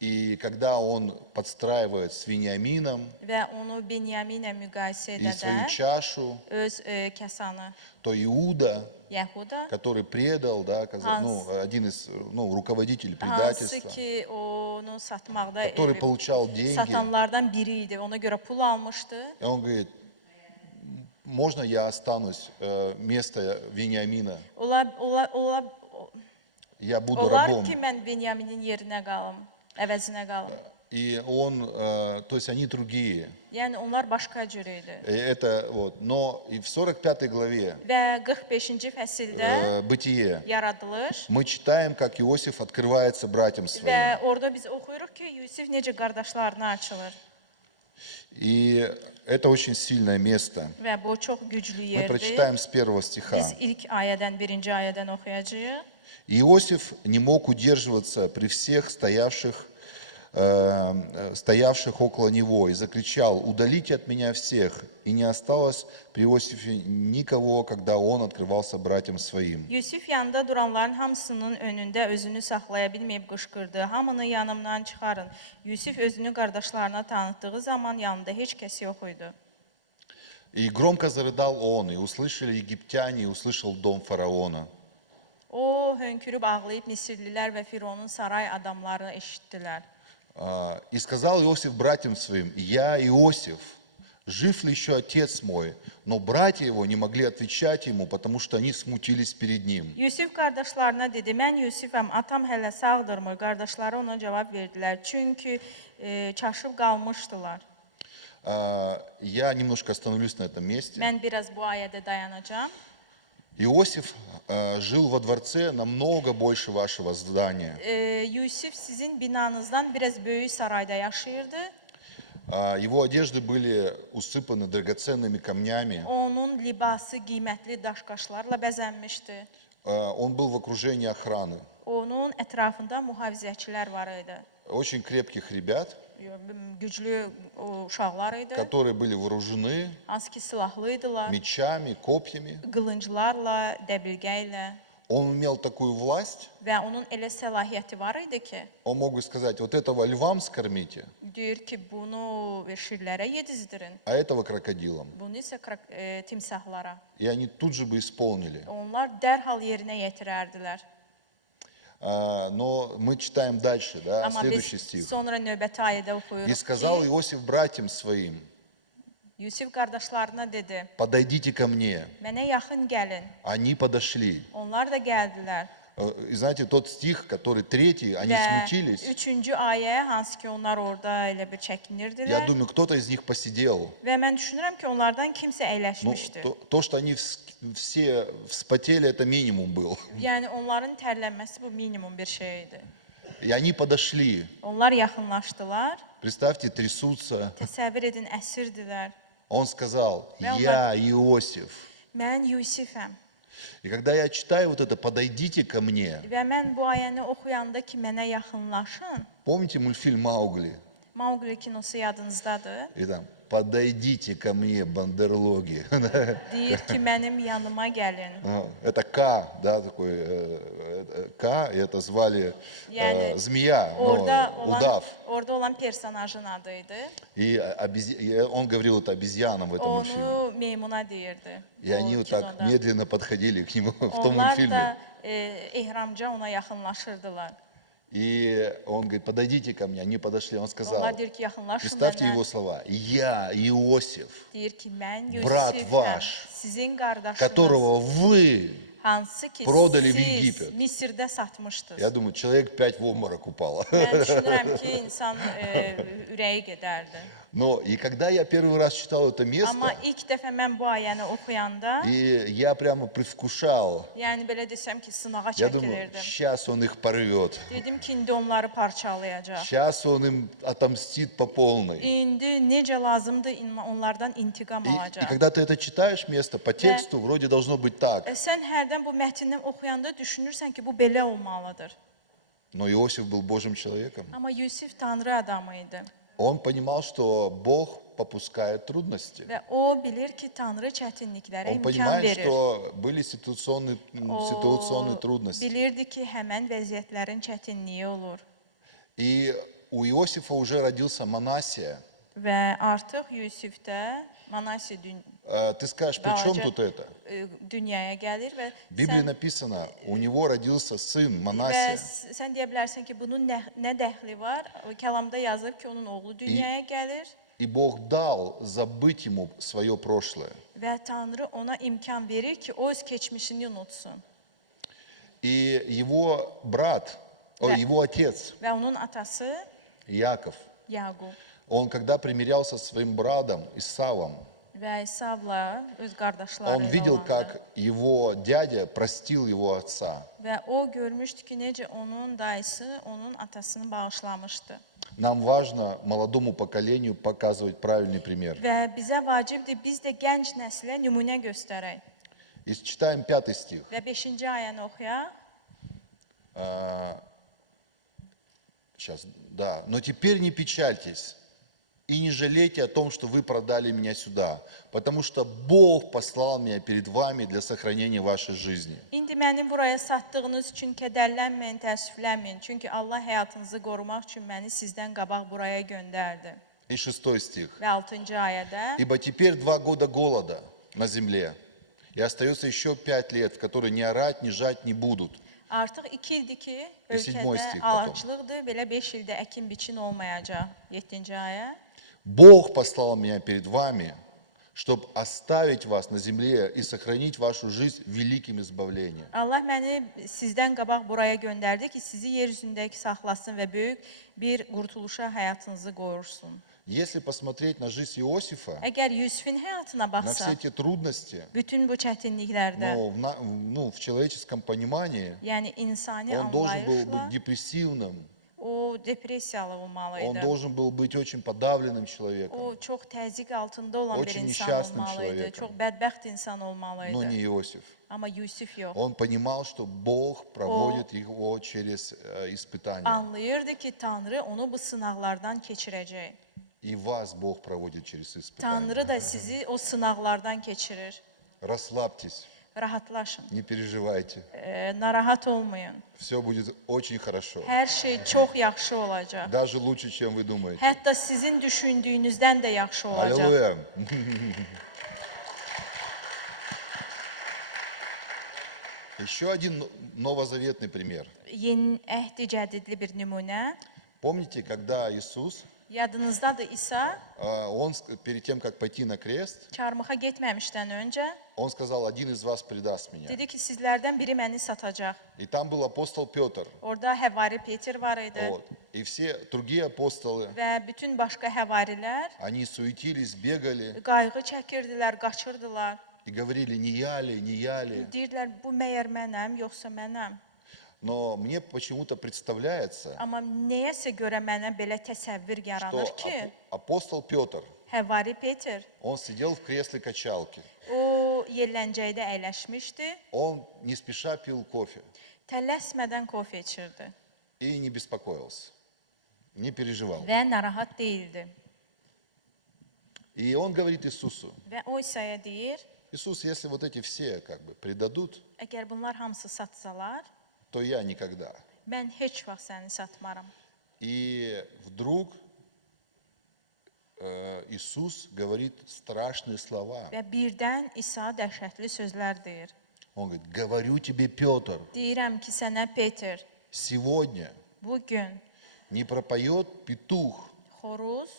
И когда он подстраивает с Вениамином və onu Benyaminlə müqayisə и свою edəndə чашу, öz kəsanı то Иуда, Yahuda, который предал, да, один из руководителей hansı предательства, ki onu satmaqda который получал деньги, satanlardan biri idi. Ona görə pul almışdı. и он говорит, можно я останусь вместо Вениамина? Я буду Olar рабом. ki, mən Benyaminin yerinə qalım, əvəzinə qalım. И он, то есть они другие. Yəni onlar başqa cür idi. Это вот. Но и в 45 главе Və 45-ci fəsildə Бытие yaradılış мы читаем, как Иосиф открывается братьям своим. və orada biz oxuyuruq ki, Yusif necə qardaşlarına açılır. И это очень сильное место. Və bu çox güclü Мы yerdir. прочитаем с первого стиха. Biz ilk ayədən, birinci ayədən oxuyacağıq. Иосиф не мог удерживаться при всех стоявших около него и закричал: «Удалите от меня всех!» И не осталось при Иосифе никого, когда он открывался братьям своим. Yusif yanında duranların hamısının önündə özünü saxlaya bilməyib qışqırdı. Hamını yanımdan çıxarın. Yusif özünü qardaşlarına tanıtdığı zaman yanında heç kəs yox idi. И громко зарыдал он, и услышали египтяне, и услышал дом фараона. O hönkürüb ağlayıb Misirlilər və Fironun saray adamları eşitdilər. И сказал Иосиф братьям своим: «Я Иосиф, жив ли еще отец мой?» Но братья его не могли отвечать ему, потому что они смутились перед ним. Yusif qardaşlarına dedi, mən Yusifəm, atam hələ sağdırmı? Qardaşları ona cavab verdilər, çünki çaşıb qalmışdılar. Я немножко остановлюсь на этом месте. Mən biraz bu ayədə dayanacağım. Иосиф жил во дворце намного больше вашего здания. Yusif sizin binanızdan biraz böyük sarayda yaşayırdı. Его одежды были усыпаны драгоценными камнями. Onun libası qiymətli daş-qaşlarla bəzənmişdi. Он был в окружении охраны. Onun ətrafında mühafizəçilər var idi. Очень крепких ребят, Güclü uşaqlar idi. которые были вооружены Hansı ki silahlıydilər. мечами, копьями. Qılınclarla, dəbilqə ilə. Он имел такую власть, Və onun elə səlahiyyəti var idi ki, он мог бы сказать, вот этого львам скормите, deyir ki, bunu şirlərə yedizdirin, а этого крокодилам. bunu isə timsahlara. И они тут же бы исполнили. Onlar dərhal yerinə yetirərdilər. Но мы читаем дальше, да, Amma следующий biz стих. sonra növbəti ayədə «И oxuyuruq сказал ki, Иосиф братьям своим, Yusif qardaşlarına dedi, подойдите ко мне». mənə yaxın gəlin. Они подошли. Onlar da gəldilər. И знаете, тот стих, который третий, они Və смутились. üçüncü ayə, hansı ki onlar orada elə bir Я çəkinirdilər. думаю, кто-то из них посидел. Və mən düşünürəm ki, onlardan kimsə Ну, əyləşmişdi. то, что они все вспотели, это минимум был. Yəni onların tərlənməsi bu minimum bir şey idi. И они подошли. Onlar yaxınlaşdılar. Представьте, трясутся. Təsəvvür edin, əsirdilər. Он сказал, Well я Иосиф. Mən Yusifəm. И когда я читаю вот это, подойдите ко мне. Və mən bu ayəni oxuyanda ki, mənə yaxınlaşın. Помните мультфильм «Маугли»? Mauqli kinosu yadınızdadır. И там, подойдите ко мне, бандерлоги. Deyir ki, mənim yanıma gəlin. Это К, да, такой К, и это звали Yani змея, удав. orada olan personajın adıydı. И он говорил это обезьянам в этом мультфильме. Onu meymuna deyirdi. И они вот так kinoda. медленно подходили к нему в том Onlar мультфильме. da ehramca ona yaxınlaşırdılar. И он говорит, подойдите ко мне. Они подошли, он сказал, Onlar deyir ki, yaxınlaşın представьте mənə. его слова, я Иосиф, Deyir ki, mən Brat Yusifəm, vaş, sizin qardaşınız, которого вы, hansı ki prodali в siz Египет. Misirdə satmışdınız. я думаю, человек 5 в обморок упало. Mən düşünürəm ki, insan ürəyi gedərdi. Но и когда я первый раз читал это Amma место, ilk dəfə mən bu ayəni oxuyanda, и я прямо предвкушал, yəni belə desəm ki, sınağa я думаю, çəkilirdim. сейчас он их порвет, Dedim ki, indi onları parçalayacaq. сейчас он им отомстит по полной. İndi necə lazımdır onlardan intiqam И alacaq. когда ты это читаешь место, по тексту вроде должно быть так. Sən hərdən bu mətndən oxuyanda düşünürsən ki, bu belə olmalıdır. Но Иосиф был Божьим человеком. Amma Yusif Tanrı adamı idi. Он понимал, что Бог попускает трудности. Və o bilir ki, Tanrı çətinliklərə Он imkan понимает, verir. что были ситуационные O трудности. bilirdi ki, həmən vəziyyətlərin çətinliyi olur. И у Иосифа уже родился Манасия. Və artıq Yusifdə Manase Ты скажешь, при чем тут это? dünyaya gəlir və В Библии написано, у него родился сын və Манасия. sən deyə bilərsən ki, bunun nə dəxli var? Kəlamda yazılıb ki, onun oğlu dünyaya gəlir И Бог дал забыть ему свое прошлое. və Tanrı ona imkan verir ki, o öz keçmişini unutsun. И его брат, Да. его отец Və onun atası Яков, Yaqub он когда примирялся со своим братом Исавом, və İsavla öz qardaşları он видел, olanda. как его дядя простил его отца. Və o görmüşdü ki, necə onun dayısı onun atasını bağışlamışdı. Нам важно молодому поколению показывать правильный пример. Və bizə vacibdir, biz də gənc nəslə nümunə göstərək. И читаем 5 стих. Və 5-ci ayəni oxuyaq. Сейчас, да. «Но теперь не печальтесь и не жалейте о том, что вы продали меня сюда, потому что Бог послал меня перед вами для сохранения вашей жизни». İndi məni buraya satdığınız üçün kədərlənməyin, təəssüflənməyin. Çünki Allah həyatınızı qorumaq üçün məni sizdən qabaq buraya göndərdi. И 6 стих. Və 6-cı ayədə «Ибо теперь 2 года голода на земле, и остается еще 5 лет, в которые ни орать, ни жать не будут». artıq 2 ildir ki, Və 7-ci ölkədə stih potom. aclıqdır, belə 5 ildə əkin biçin olmayacaq. 7-ci ayə. «Бог послал меня перед вами, чтобы оставить вас на земле и сохранить вашу жизнь великим избавлением. Allah məni sizdən qabaq buraya göndərdi ki, sizi yer üzündəki saxlasın və böyük bir qurtuluşa həyatınızı qoyursun. Если посмотреть на жизнь Иосифа, Əgər Yusifin həyatına на все baxsaq, эти трудности, bütün bu çətinliklərdə, в человеческом понимании, yəni insani он должен был быть anlayışla, депрессивным, o depressiyalı olmalı он idi. должен был быть очень подавленным человеком, O çox təzyiq altında olan bir Очень insan nişastным olmalı idi. человеком. Çox bədbəxt insan olmalı но не idi. Иосиф. Amma Yusif yox. Он понимал, что Бог проводит его через испытания. Anlayırdı ki, Tanrı onu bu sınaqlardan keçirəcək. И вас Бог проводит через испытания. Tanrı da sizi o sınaqlardan keçirir. Расслабьтесь, Rahatlaşın. не переживайте. Narahat olmayın. Все будет очень хорошо. Hər şey çox yaxşı olacaq. Даже лучше, чем вы думаете. Hətta sizin düşündüyünüzdən də yaxşı olacaq. Аллилуйя. Еще один новозаветный пример. Yeni əhd cədidli bir nümunə. Помните, когда Иисус, Yadınızdadır İsa, перед тем, как пойти на крест, çarmıxa getməmişdən öncə он сказал, один из вас предаст меня. dedi ki, sizlərdən biri məni satacaq. И там был апостол Петр. Orada həvari Peter var idi Вот. И все другие апостолы, və bütün başqa həvarilər они суетились, бегали qayğı çəkirdilər, qaçırdılar. и говорили, не я ли, не я ли. Deyirdilər, bu məyər mənəm, yoxsa mənəm? Но мне почему-то представляется, Amma nəyəsə görə mənə belə təsəvvür что yaranır ki, апостол Петр, həvari Peter, он сидел в кресле качалки, o yerləncəkdə əyləşmişdi, он не спеша пил кофе tələsmədən kofe içirdi и не беспокоился, не переживал. və narahat değildi. И он говорит Иисусу, Və o İsa'ya deyir, Иисус, если вот эти все как бы предадут, əgər bunlar hamısı satsalar, то я никогда. mən heç vaxt səni satmaram. И вдруг Иисус говорит страшные слова. Və birdən İsa dəhşətli sözlər deyir. Он говорит, говорю тебе, Петр, Deyirəm ki, sənə Peter, сегодня bugün не пропоет петух xoruz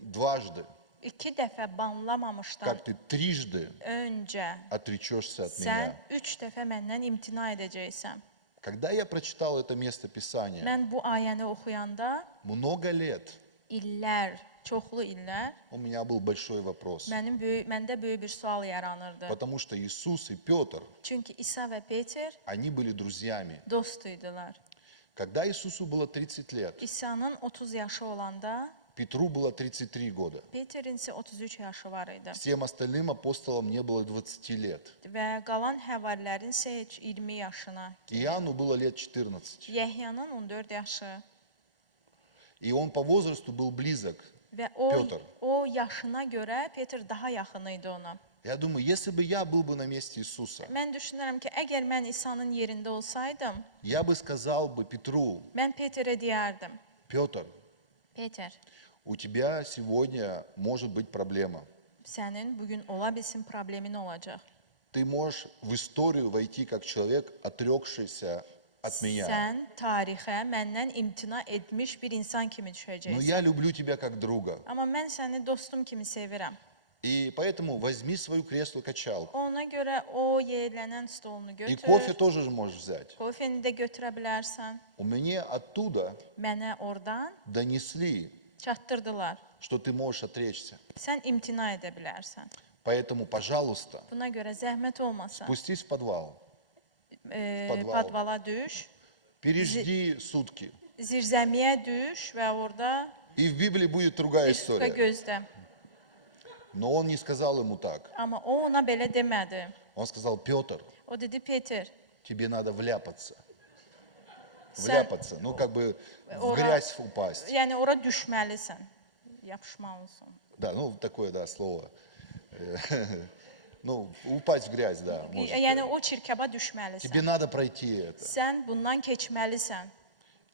дважды, 2 dəfə banlamamışdan как ты трижды öncə отречешься от sən меня. 3 dəfə məndən imtina edəcəksən. Когда я прочитал это место Писания, Mən bu ayəni oxuyanda много лет illər, çoxlu illər у меня был большой вопрос. məndə böyük bir sual yaranırdı. Потому что Иисус и Петр, Çünki İsa və Peter они были друзьями. dost idilər. Когда Иисусу было 30 лет, İsa'nın 30 yaşı olanda Петру было 33 года. Peterin isə 33 yaşı var idi. Всем остальным апостолам не было 20 лет. Və qalan həvarilərin isə heç 20 yaşına. Иоанну было лет 14. Yəhyanın 14 yaşı И он по возрасту был близок. və Petr. o yaşına görə Peter daha yaxın idi ona. Я думаю, если бы я был бы на месте Иисуса, Mən düşünürəm ki, əgər mən İsa'nın yerində olsaydım, я бы сказал бы Петру, mən Peterə deyərdim, Петр, Peter, у тебя сегодня может быть проблема. sənin bugün ola bilsin problemin olacaq. Ты можешь в историю войти как человек, отрекшийся от меня. Sən tarixə məndən imtina etmiş bir insan kimi Но düşəcəksən. я люблю тебя как друга. Amma mən səni dostum kimi sevirəm. И поэтому возьми свою кресло-качалку. Ona görə o yerlənən stolunu И кофе götür, тоже можешь взять. kofeni də götürə bilərsən. У меня оттуда Mənə oradan донесли, çatdırdılar. что ты можешь отречься. Sən imtina edə bilərsən. Поэтому, пожалуйста, Buna görə zəhmət olmasa, спустись в подвал. podval. padvala düş, Пережди сутки. zirzəmiyə düş və orada И в Библии будет другая bir sutka история. gözlə. Но он не сказал ему так. Amma o ona belə demədi. Он сказал, Петр, O dedi, Peter, тебе надо вляпаться. sən, Вляпаться, ну как бы в грязь упасть. yəni ora düşməlisən, yapışmalısan. Да, ну такое, да, слово. Ну, упасть в грязь, да. может. Yəni o çirkaba düşməlisən. Тебе надо пройти это. Sən bundan keçməlisən.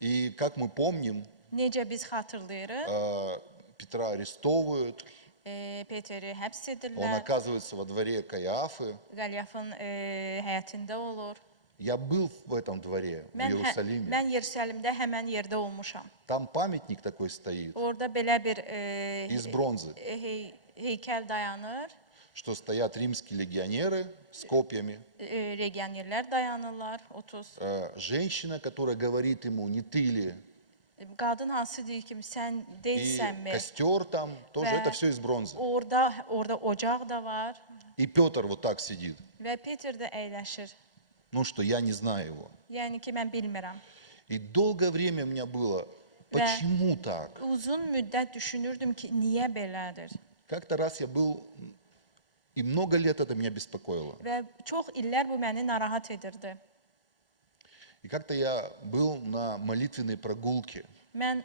И как мы помним, Necə biz xatırlayırıq, Петра арестовывают. Peteri həbs Он edirlər, оказывается во дворе Каиафы. Qalyafın həyətində olur. Я был в этом dворе, в Иерусалиме. Mən Yerusəlimdə həmən yerdə olmuşam. Там памятник такой стоит, Orada belə bir из бронзы. heykəl dayanır. что стоят римские легионеры с копьями. Legionerlər dayanırlar, 30. Женщина, которая говорит ему, не ты ли? Qadın hansı deyir ki, sən И deyilsənmi? костер там, тоже это все из бронзы. Orada ocaq da var И Петр вот так сидит. və Peter də əyləşir. Ну что, я не знаю его. Yəni ki, mən bilmirəm. И долгое время у меня было, почему так? Uzun müddət düşünürdüm ki, niyə belədir? Как-то раз я был, и много лет это меня беспокоило. Və çox illər bu məni narahat edirdi. И как-то я был на молитвенной прогулке. Mən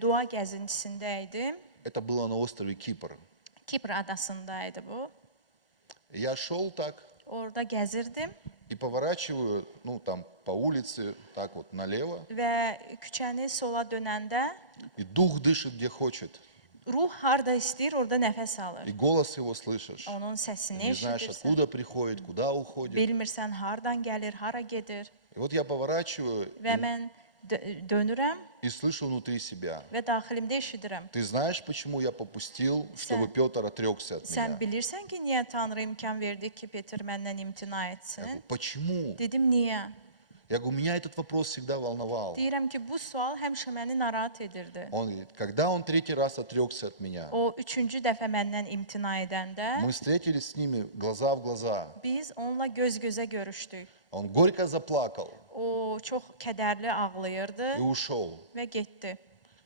dua gəzintisində idim. Это было на острове Кипр. Kipr adasındaydı bu. Я шел так Orada gəzirdim и поворачиваю, ну там по улице, так вот налево. və küçəni sola dönəndə И дух дышит где хочет. ruh harda istəyir, orada nəfəs alır. И голос его слышишь. Onun səsini Не знаешь, eşidirsən. откуда приходит, куда уходит. Bilmirsən hardan gəlir, hara gedir. И вот я поворачиваю Və mən dönürəm и слышу внутри себя. və daxilimdə eşidirəm. Ты знаешь, почему я попустил, чтобы Петр отрекся от Sən меня? bilirsən ki, niyə Tanrı imkan verdi ki, Peter məndən imtina Я etsin? говорю, почему? Dedim, niyə? Я говорю, меня этот вопрос всегда волновал. Deyirəm ki, bu sual həmişə məni narahat edirdi. Он говорит, когда он третий раз отрекся от меня, O üçüncü dəfə məndən imtina edəndə мы встретились с ними глаза в глаза. biz onunla göz-gözə görüşdük. Он горько заплакал O çox kədərli ağlayırdı и ушел. və getdi.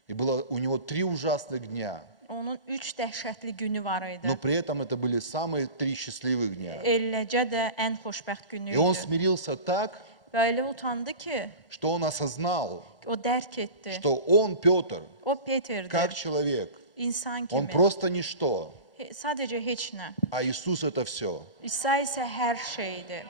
И было у него 3 ужасных дня. Onun 3 dəhşətli günü var idi. Но при этом это были самые 3 счастливых дня. Eləcə də ən xoşbəxt günü И он idi. смирился так, Və elə utandı ki, что он осознал, o dərk etdi. что он, Петр, O Peterdir, как человек, insan он kimi. просто ничто, Sadəcə heç nə. а Иисус это все. İsa isə hər şeydir.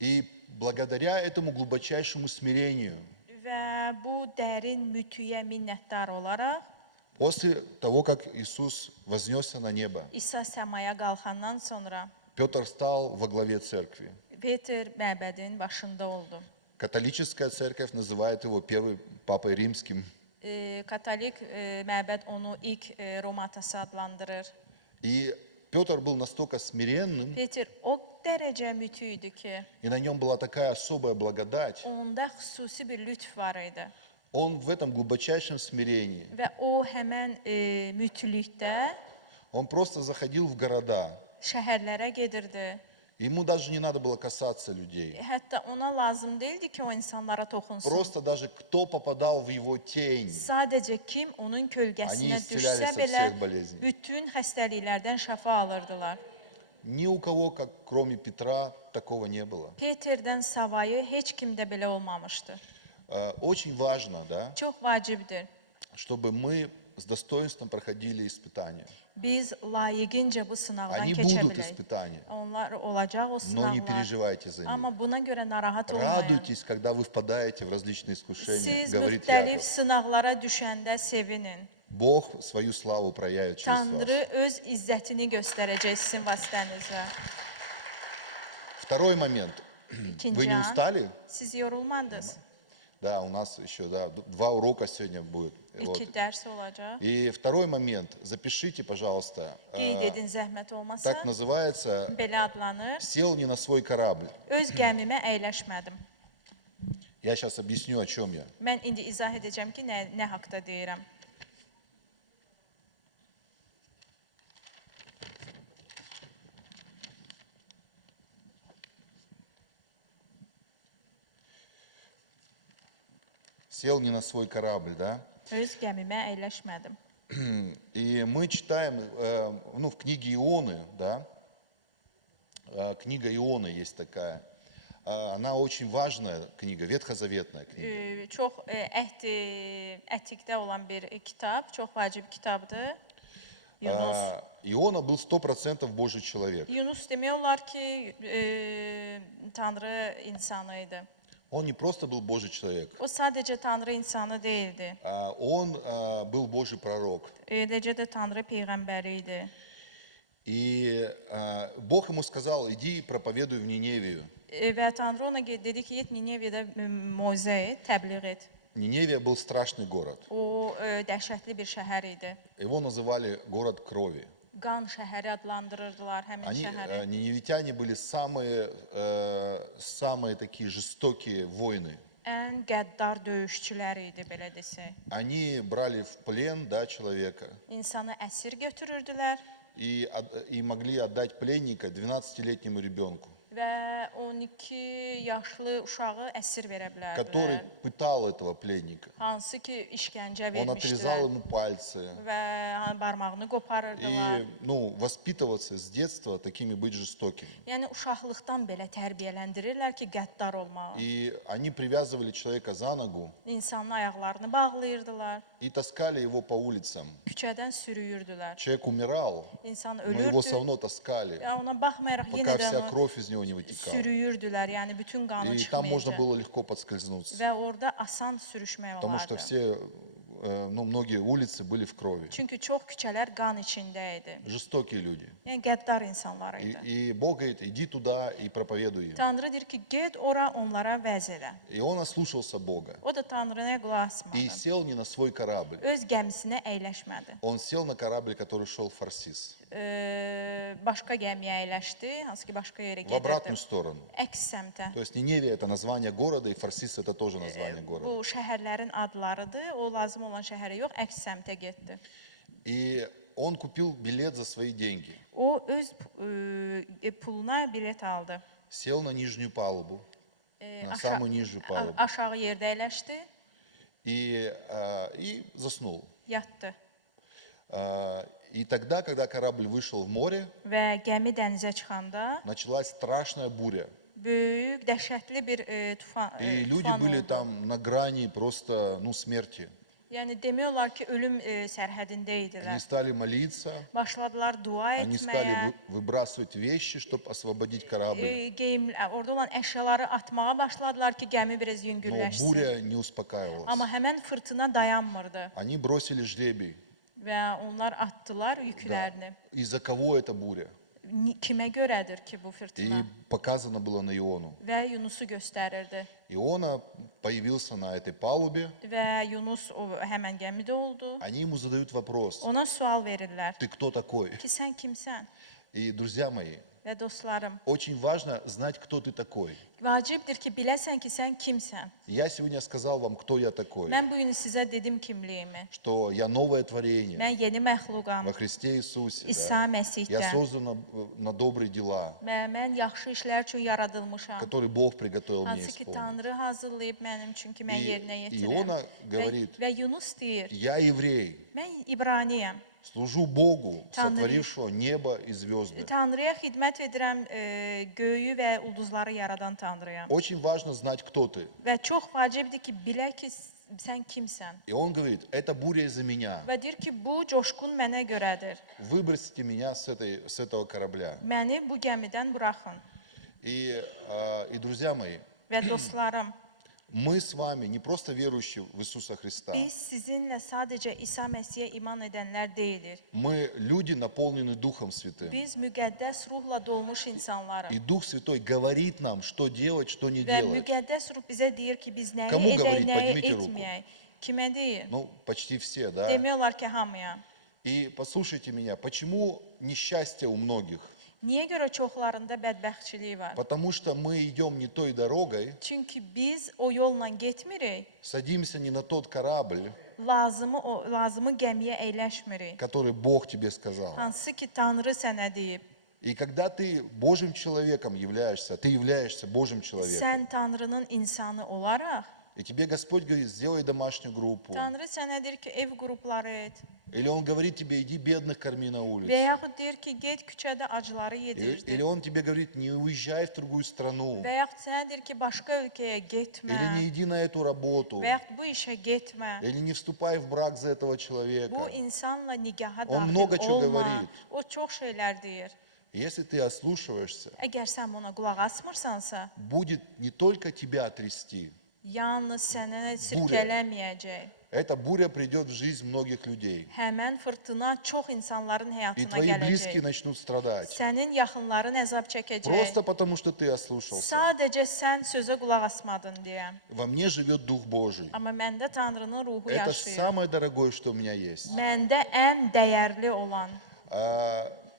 И благодаря этому глубочайшему смирению, Və bu dərin mütüyə minnətdar olaraq после того, как Иисус вознесся на небо, İsa səmaya qalxandan sonra Петр стал во главе церкви. Peter məbədin başında oldu. Католическая церковь называет его первым папой римским. Katolik məbəd onu ilk Roma atası adlandırır. И Петр был настолько смиренным, Peter o dərəcə mütü idi ki, и на нем была такая особая благодать. onda xüsusi bir lütf var idi. Он в этом глубочайшем смирении, Və o həmən mütülükdə он просто заходил в города. şəhərlərə gedirdi. Ему даже не надо было касаться людей. Hətta ona lazım deyildi ki, o insanlara toxunsun. Просто даже кто попадал в его тень, Sadəcə kim onun kölgəsinə Они исцелялись düşsə от belə всех болезней. bütün xəstəliklərdən şəfa alırdılar. ни у кого, как кроме Петра, такого не было. Peterdən savayı heç kimdə belə olmamışdı. Очень важно, да, Çox vacibdir. чтобы мы с достоинством проходили испытания. Biz layiqincə bu sınaqdan Они keçə будут bilək. испытания, Onlar olacaq o но не sınaqlar. переживайте за них. Amma buna görə narahat olmayın. Радуйтесь, когда вы впадаете в различные искушения, Siz говорит müxtəlif Яков. sınaqlara düşəndə sevinin. Бог свою славу проявит через Tanrı вас. öz izzətini göstərəcək sizin vasitənizlə. Второй момент. Вы İkinci не an, устали? siz yorulmadınız. Да, у нас еще 2 урока сегодня будет. Вот. İki dərs olacaq. И второй момент. Запишите, пожалуйста. Qeyd edin zəhmət olmasa. Так называется Belə adlanır. «Сел не на свой корабль». Öz gəmimə əyləşmədim. Я сейчас объясню, о чем я. Mən indi izah edəcəm ki, nə haqda deyirəm. Сел не на свой корабль, да? Öz gəmimə əyləşmədim. И мы читаем, ну, в книге Ионы, да, книга Ионы есть такая. Она очень важная книга, ветхозаветная книга. Çox ətikdə olan bir kitab, çox vacib kitabdır. Yunus. Иона был 100% Божий человек. Yunus demək olar ki, Tanrı insanı idi. Он не просто был Божий человек, O sadəcə Tanrı insanı deyildi. он был Божий пророк. Eləcə də Tanrı peyğəmbəri idi. И Бог ему сказал, иди проповедуй в Ниневию. Və Tanrı ona dedi ki, get Nineviyədə moizə et, təbliğ et. Ниневия был страшный город. O dəhşətli bir şəhər idi. Его называли город крови. Qan şəhəri adlandırırdılar həmin şəhəri. Ниневитяне были самые такие жестокие воины. Ən qəddar döyüşçülər idi, belə desək. Они брали в плен, да, человека İnsanı əsir götürürdülər и могли отдать пленника 12-летнему ребенку, və 12 yaşlı uşağı əsir verə который bilərdilər. пытал этого пленника. Hansı ki işgəncə Он отрезал vermişdilər ему пальцы. və barmağını qoparırdılar. И, воспитываться с детства такими быть жестокими. Yəni uşaqlıqdan belə tərbiyələndirirlər ki, qəddar olmağı. И они привязывали человека за ногу İnsanın ayaqlarını bağlayırdılar, и таскали его по улицам. küçədən sürüyürdülər. Человек умирал, İnsan но его все ölürdü равно таскали, və ona baxmayaraq пока yenə də вся onu кровь из него не вытекала. sürüyürdülər, yəni bütün qanı И там можно çıxmayınca. было легко подскользнуться, Və orada asan sürüşmək потому что olardı. все, многие улицы были в крови. Çünki çox küçələr qan içində idi. Жестокие люди. Yəni qəddar insanlar idi. И Бог говорит, иди туда и проповедуй им. Tanrı deyir ki, get ora onlara vəz elə. И он ослушался Бога O da Tanrıya qulaq и asmadı. сел не на свой корабль. Öz gəmisinə əyləşmədi. Он сел на корабль, который шел в Фарсис, Başqa gəmiyə əyləşdi, hansı ki başqa yerə в обратную gedirdi. сторону. Əks səmtə. То есть Ниневия это название города, и Фарсис это тоже название города. Bu şəhərlərin adlarıdır. O lazım olan şəhərə yox, əks səmtə getdi. И он купил билет за свои деньги, O öz puluna bilet aldı. сел на нижнюю палубу, на Aşa- самую нижнюю палубу, Aşağı yerdə əyləşdi, и заснул. yatdı. И тогда, когда корабль вышел в море, Və gəmi dənizə çıxanda началась страшная буря. böyük, dəhşətli bir tufan, И люди tufan были oldu. там на грани просто, смерти. Yəni demək olar ki, ölüm sərhədində Они idilər. стали молиться, Başladılar dua они стали etməyə, выбрасывать вещи, чтобы освободить корабль. orada olan əşyaları atmağa başladılar ki, gəmi biraz Но yüngülləşsin. буря не успокаивалась. Amma həmən fırtına dayanmırdı Они бросили жребий. və onlar atdılar Да. yüklərini. Из-за кого эта буря? Kimə görədir ki bu И fırtına? показано было на Иону. Və Yunusu göstərirdi. Иона появился на этой палубе. Və Yunus o həmən gəmidə oldu. Они ему задают вопрос: Ona sual verirlər ты кто такой? ki, sən kimsən? И, друзья мои, Və dostlarım, очень важно знать, кто ты такой. vacibdir ki, biləsən ki, sən kimsən. Я сегодня сказал вам, кто я такой. Mən bu gün sizə dedim kimliyimi. Что я новое творение Mən yeni məxluqam. во Христе Иисусе. İsa Да. Məsihdə. Я создан на добрые дела, Və mən yaxşı işlər üçün yaradılmışam. которые Бог приготовил мне Hansı ki, исполнить. Tanrı hazırlayıb mənim üçün ki, mən yerinə yetirəm. İona говорит: Və Yunus deyir, я еврей, mən İbraniyəm. служу Богу, Tanrı- сотворившего небо и звезды. Tanrıya xidmət edirəm, göyü və ulduzları yaradan Tanrıyam. Очень важно знать, кто ты. Və çox vacibdir ki, bilək ki, sən kimsən. И он говорит: это буря из-за меня. Və deyir ki, bu coşqun mənə görədir. Выбросите меня с этого корабля. Məni bu gəmidən buraxın. И, друзья мои, Və dostlarım, мы с вами не просто верующие в Иисуса Христа. biz sizinlə sadəcə İsa Məsihə iman edənlər deyilik. Мы люди, наполненные Духом Святым. Biz müqəddəs ruhla dolmuş insanlarıq. И Дух Святой говорит нам, что делать, что не Və делать. müqəddəs ruh bizə deyir ki, biz nəyi Kamu edək, говорит? nəyi Поднимите руку. etməyək. Kimə deyir? Почти все, да? Demək olar ki, hamıya. И послушайте меня, почему несчастье у многих? Niyə görə çoxlarında bədbəxtçilik var? Потому что мы идем не той дорогой, Çünki biz o yolla getmirik, садимся не на тот корабль, lazımı gəmiyə əyləşmirik. который Бог тебе сказал. Hansı ki, Tanrı sənə deyib. И когда ты Божьим человеком являешься, ты являешься Божьим человеком, Sən Tanrının insanı olaraq, и тебе Господь говорит: сделай домашнюю группу, Tanrı sənə deyir ki, ev qrupları et. или Он говорит тебе: иди бедных корми на Və улице, yaxud deyir ki, get küçədə acıları или yedirdir. Он тебе говорит: не уезжай в другую страну, Və yaxud sənə deyir ki, başqa ölkəyə getmə. или не иди на эту работу, Və yaxud bu işə getmə. или не вступай в брак за этого Bu человека. insanla nigaha Он много daxil чего olma. говорит. O çox şeylər deyir. Если ты ослушиваешься, Əgər sən ona qulaq asmırsansa, будет не только тебя трясти, yalnız sənə sirkələməyəcək. эта буря придет в жизнь многих людей. Həmən fırtına çox insanların И həyatına твои близкие gələcək. начнут страдать. Sənin yaxınların əzab çəkəcək. Просто потому, что ты ослушался. Sadəcə sən sözə qulaq asmadın deyə. Во мне живет Дух Божий. Amma məndə Tanrının ruhu Это yaşayır. самое дорогое, что у меня есть. Məndə ən dəyərli olan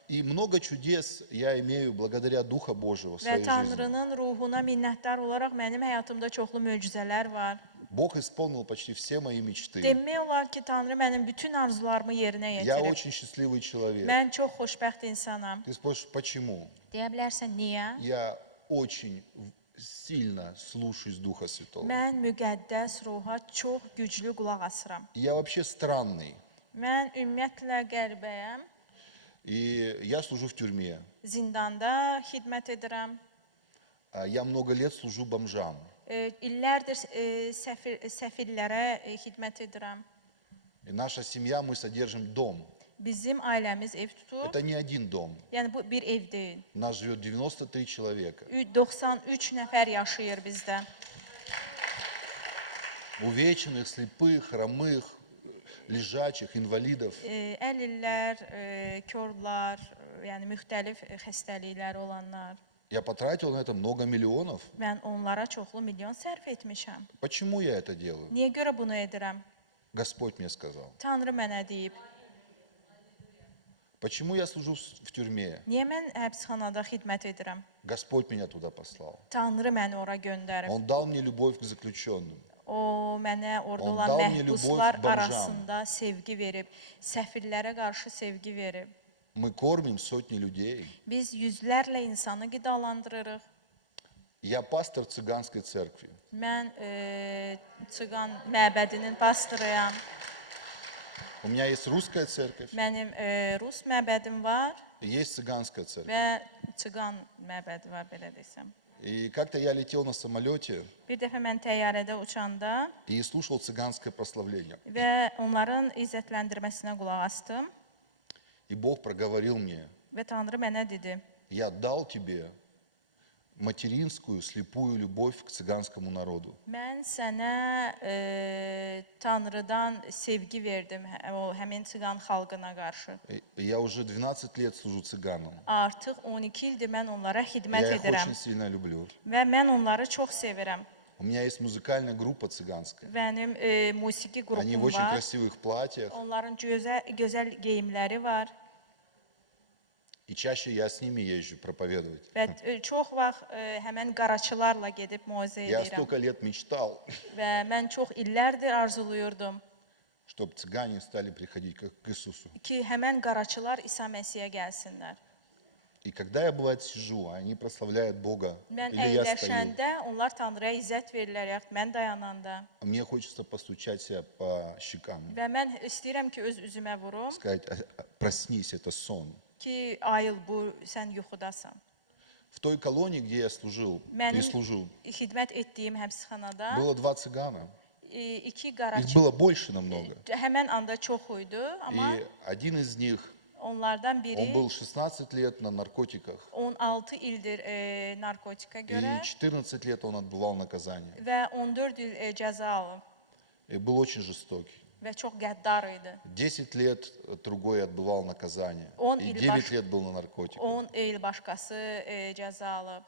И много чудес я имею благодаря Духа Божьего в və своей жизни. Tanrının ruhuna minnətdar olaraq mənim həyatımda çoxlu möcüzələr var. Бог исполнил почти все мои мечты. Demək olar ki, Tanrı mənim bütün arzularımı yerinə Я yetirib. очень счастливый человек. Mən çox xoşbəxt insanam. Ты спросишь, почему? Deyə bilərsən, niyə? Я очень сильно слушаюсь Духа Святого. Mən müqəddəs ruha çox güclü qulaq asıram. Я вообще странный. Mən ümumiyyətlə qəribəyəm. И я служу в тюрьме. Zindanda xidmət edirəm. Я много лет служу бомжам. İllərdir səfirlərə xidmət edirəm. И наша семья, мы содержим дом. Bizim ailəmiz ev tutur. Это не один дом. Yəni bu bir ev deyil. У нас живет 93 человека. 93 nəfər yaşayır bizdə. Увеченных, слепых, хромых, лежачих, инвалидов. Əlillər, körlər, yəni müxtəlif xəstəlikləri olanlar. Я потратил на это много миллионов. Mən onlara çoxlu milyon sərf etmişəm. Почему я это делаю? Niyə görə bunu edirəm? Господь мне сказал. Tanrı mənə deyib. Почему я служу в тюрьме? Niyə mən həbsxanada xidmət edirəm? Господь меня туда послал. Tanrı məni ora göndərib. Он дал мне любовь к заключенным. O mənə orada On olan dal мне məhbuslar любовь бомжам. arasında sevgi verib, səfirlərə qarşı sevgi verib. Мы kормим сотни людей. Biz yüzlərlə insanı qidalandırırıq. Я пастор цыганской церкви. Mən Çıqan məbədinin pastoruyam. У меня есть русская церковь Mənim Rus məbədim var и есть цыганская церковь. və Çıqan məbədi var, belə desəm. И как-то я летел на самолете Bir dəfə mən təyyarədə uçanda и слушал цыганское прославление. və onların izzətləndirməsinə qulaq asdım И Бог проговорил мне: və Tanrı mənə dedi, я dал тебе материнскую слепую любовь к цыганскому народу. mən sənə Tanrıdan sevgi verdim o həmin Çıqan xalqına qarşı. И я уже 12 лет служу цыганам. Artıq 12 ildir mən onlara xidmət Я их edirəm очень sильно люблю. və mən onları çox sevirəm. У меня есть музыкальная группа цыганская. Mənim musiqi Они в qrupum очень var. красивых платьях. Onların gözəl geyimləri var И чаще я с ними езжу проповедовать. və çox vaxt həmən qaraçılarla gedib moizə Я edirəm. столько лет мечтал, Və mən çox illərdir arzuluyurdum чтобы цыгане стали приходить к Иисусу. ki, həmən qaraçılar İsa Məsiyə gəlsinlər. И когда я, бывает, сижу, они прославляют Бога, Mən или я стою, əyləşəndə onlar Tanrıya izzət verirlər, yaxud mən dayananda. мне хочется постучать себя по щекам, Və mən istəyirəm ki, öz üzümə vurum сказать: проснись, это сон. ki, ayıl bu, sən yuxudasan. В той колонии, где я служил, Mənim служу, xidmət etdiyim həbsxanada было 2 цыгана. iki Их qaraçı было больше намного. həmən anda çox idi, amma И один из них, onlardan он biri был 16 lет на наркотиках. 16 ildir narkotika И görə 14 lет он отбывал наказание. və 14 il cəza alıb И был очень жестокий. və çox qəddar idi. 10 лет другой отбывал наказание. Он И или 9 баш- лет был на наркотиках. 10 il başqası cəza alıb.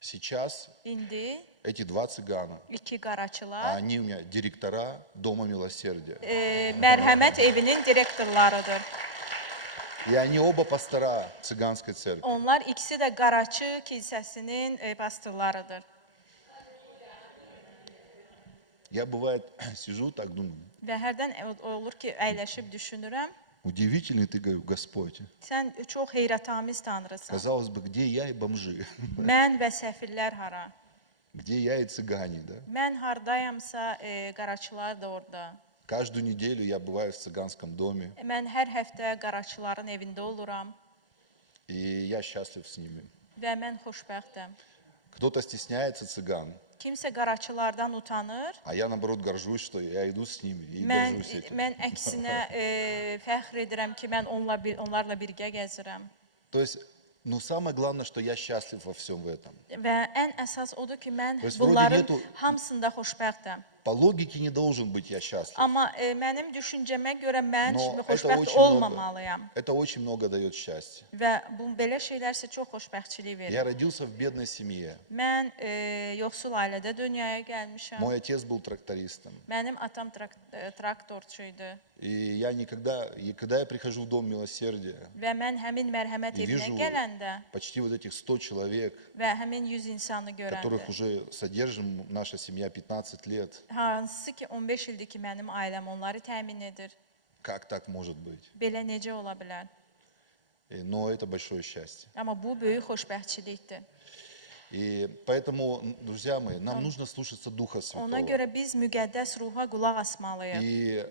Сейчас İndi эти 2 цыгана, iki а qaraçılar они у меня директора Дома Милосердия. mərhəmət evinin direktorlarıdır. И они оба пастора цыганской церкви. Onlar ikisi də qaraçı kilsəsinin pastorlarıdır. Я, бывает, сижу так, думаю: Və hərdən olur ki, əyləşib düşünürəm, удивительный ты, говорю, Господь. sən çox heyrətamiz Tanrısan. Казалось бы, где я и бомжи? Mən və səfirlər hara? Где я и цыгане, да? Mən hardayamsa, qaraçılar da orada. Каждую неделю я бываю в цыганском доме, Mən hər həftə qaraçıların evində oluram и я счастлив с ними. və mən xoşbəxtəm. Кто-то стесняется цыган, Kimsə qaraçılardan utanır, а я, наоборот, горжусь, что я иду с ними и mən, горжусь этим. mən əksinə fəxr edirəm ki, mən onlarla birgə gəzirəm. То есть, ну, самое главное, что я счастлив во всем этом. Və ən əsas odur ki, mən Bəs vədə bunların niyətu- hamısında xoşbəxtəm. По логике не должен быть я счастлив. Amma mənim düşüncəmə görə mən Но это xoşbəxt очень olmamalıyam. это очень много dает счастья. Və bu belə şeylər isə çox xoşbəxtçilik Я verir. родился в бедной семье. Mən yoxsul ailədə dünyaya gəlmişəm. Мой отец был трактористом. Mənim atam traktorçu idi. И я никогда, и когда я прихожу в Дом Милосердия Və mən həmin mərhəmət и evinə вижу gələndə почти вот этих 100 человек, və həmin 100 insanı görəndə, которых уже содержим, наша семья 15 лет, hansı ki 15 ildir ki mənim ailəm onları təmin edir. как так может быть? Belə necə ola bilər? Но это большое счастье. Amma bu böyük xoşbəxtçilikdir. И поэтому, друзья мои, нам нужно слушаться Духа Ona Святого. görə biz müqəddəs ruha qulaq asmalıyıq. И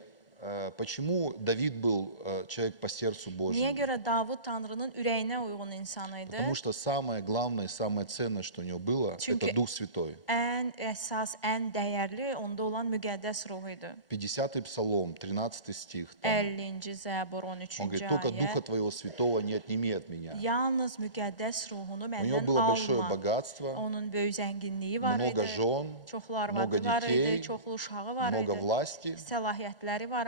почему Давид был человек по сердцу Niyə Божьему? görə Davud Tanrının ürəyinə uyğun insan idi? Потому что самое главное и самое ценное, что у него было, Çünki это Дух Святой. ən əsas, ən dəyərli onda olan müqəddəs ruh idi. 50-й Псалом, 13 стих. Там 50-ci Zəbur он 13-cü говорит, только Духа ayə. Твоего Святого не отними от меня. Yalnız müqəddəs ruhunu У него məndən было большое alma. богатство, Onun böyük zənginliyi var много idi. жен, Çoxlu много arvadı var idi, детей, çoxlu uşağı var много idi. власти. Səlahiyyətləri var idi.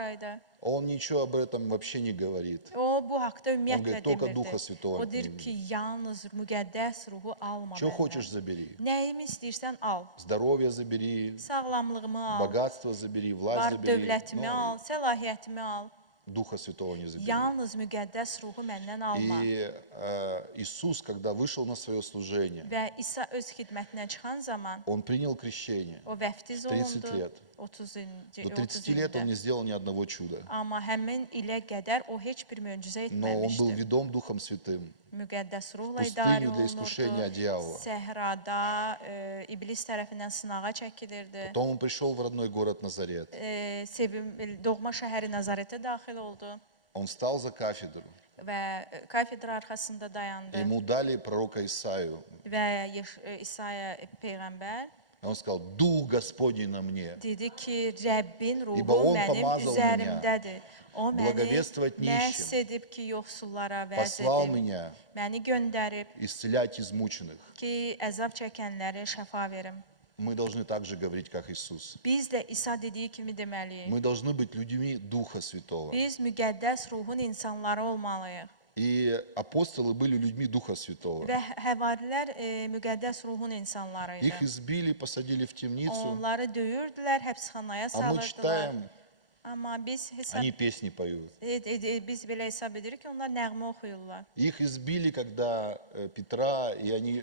Он ничего об этом вообще не говорит. O bu haqda On ümumiyyətlə говорит, только demirdi. Duha Святого O deyir отними. ki, yalnız müqəddəs ruhu alma Что məndən. хочешь, забери. Nəyimi istəyirsən al. Здоровье забери, Sağlamlığımı al. богатство забери, власть Var забери. dövlətimi Но al, səlahiyyətimi al. Духа Святого не забери. Yalnız müqəddəs ruhu məndən alma. И Иисус, когда вышел на свое служение, Və İsa öz xidmətinə çıxan zaman Он принял крещение. o vəftiz 30 olundu. лет. 30 До 30 лет Он не сделал ни одного чуда. Amma həmin ilə qədər o heç bir möcüzə Но Он был etməmişdi. ведом Духом Святым. Müqəddəs ruhla Пустыню idarə для искушения olunurdu. дьявола. Səhrada iblis tərəfindən sınağa çəkilirdi. Потом Он пришел в родной город Назарет. Doğma şəhəri Nazarətə daxil oldu Он встал за кафедру. və kafedra arxasında dayandı. Ему дали пророка Исаию. Və İsaya peyğəmbər И он сказал, Дух Господний на мне. dedi ki, Rəbbin ruhu İbo on mənim pomazal üzərimdədir. O məni Благовествовать нищим. məhs edib ki, yoxsullara vəz Послал edib. меня Məni göndərib исцелять измученных. ki, əzab çəkənlərə şəfa verim. Мы должны также говорить, как Иисус. Biz də İsa dediyi kimi deməliyik. Мы должны быть людьми Духа Святого. Biz müqəddəs ruhun insanları olmalıyıq. И апостолы были людьми Духа Святого. Və həvarilər müqəddəs ruhun insanları idi. Их избили, посадили в темницу, Onları döyürdülər, həbsxanaya а мы salırdılar. читаем, Amma biz они песни поют. biz belə hesab edirik ki, onlar nəğmə oxuyurlar. Их избили, когда Петра, и они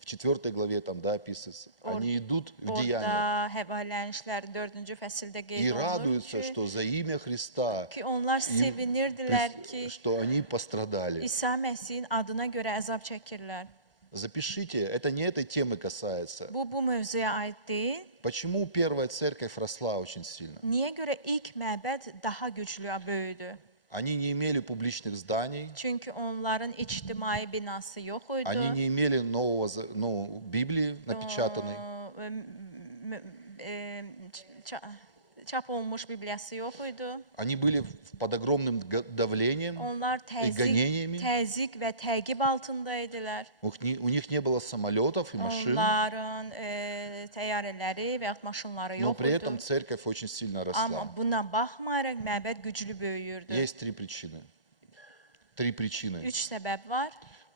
в 4 главе там, да, описывается, они идут в деяния Orada həvarilərin işləri 4-cü fəsildə и qeyd olunur радуются, что за имя Христа, ki, onlar sevinirdilər ki, что они пострадали. İsa Məsihin adına görə əzab çəkirlər. Запишите, это не этой темы касается. Bu mövzuya aid deyil. Почему первая церковь росла очень сильно? Niyə görə ilk məbəd daha güclü, böyüdü? Они не имели публичных зданий, Çünki onların ictimai binası yox idi. они не имели Библии напечатанной. Çap olmuş Bibliyası yox idi. Они были под огромным давлением Onlar и гонениями. təzyiq və təqib altında idilər. У них не было самолетов и машин, Onların təyyarələri və yaxud maşınları но yox при idi. этом церковь очень сильно росла. Amma buna baxmayaraq məbəd güclü böyüyürdü. Есть три причины. Три причины. 3 səbəb var.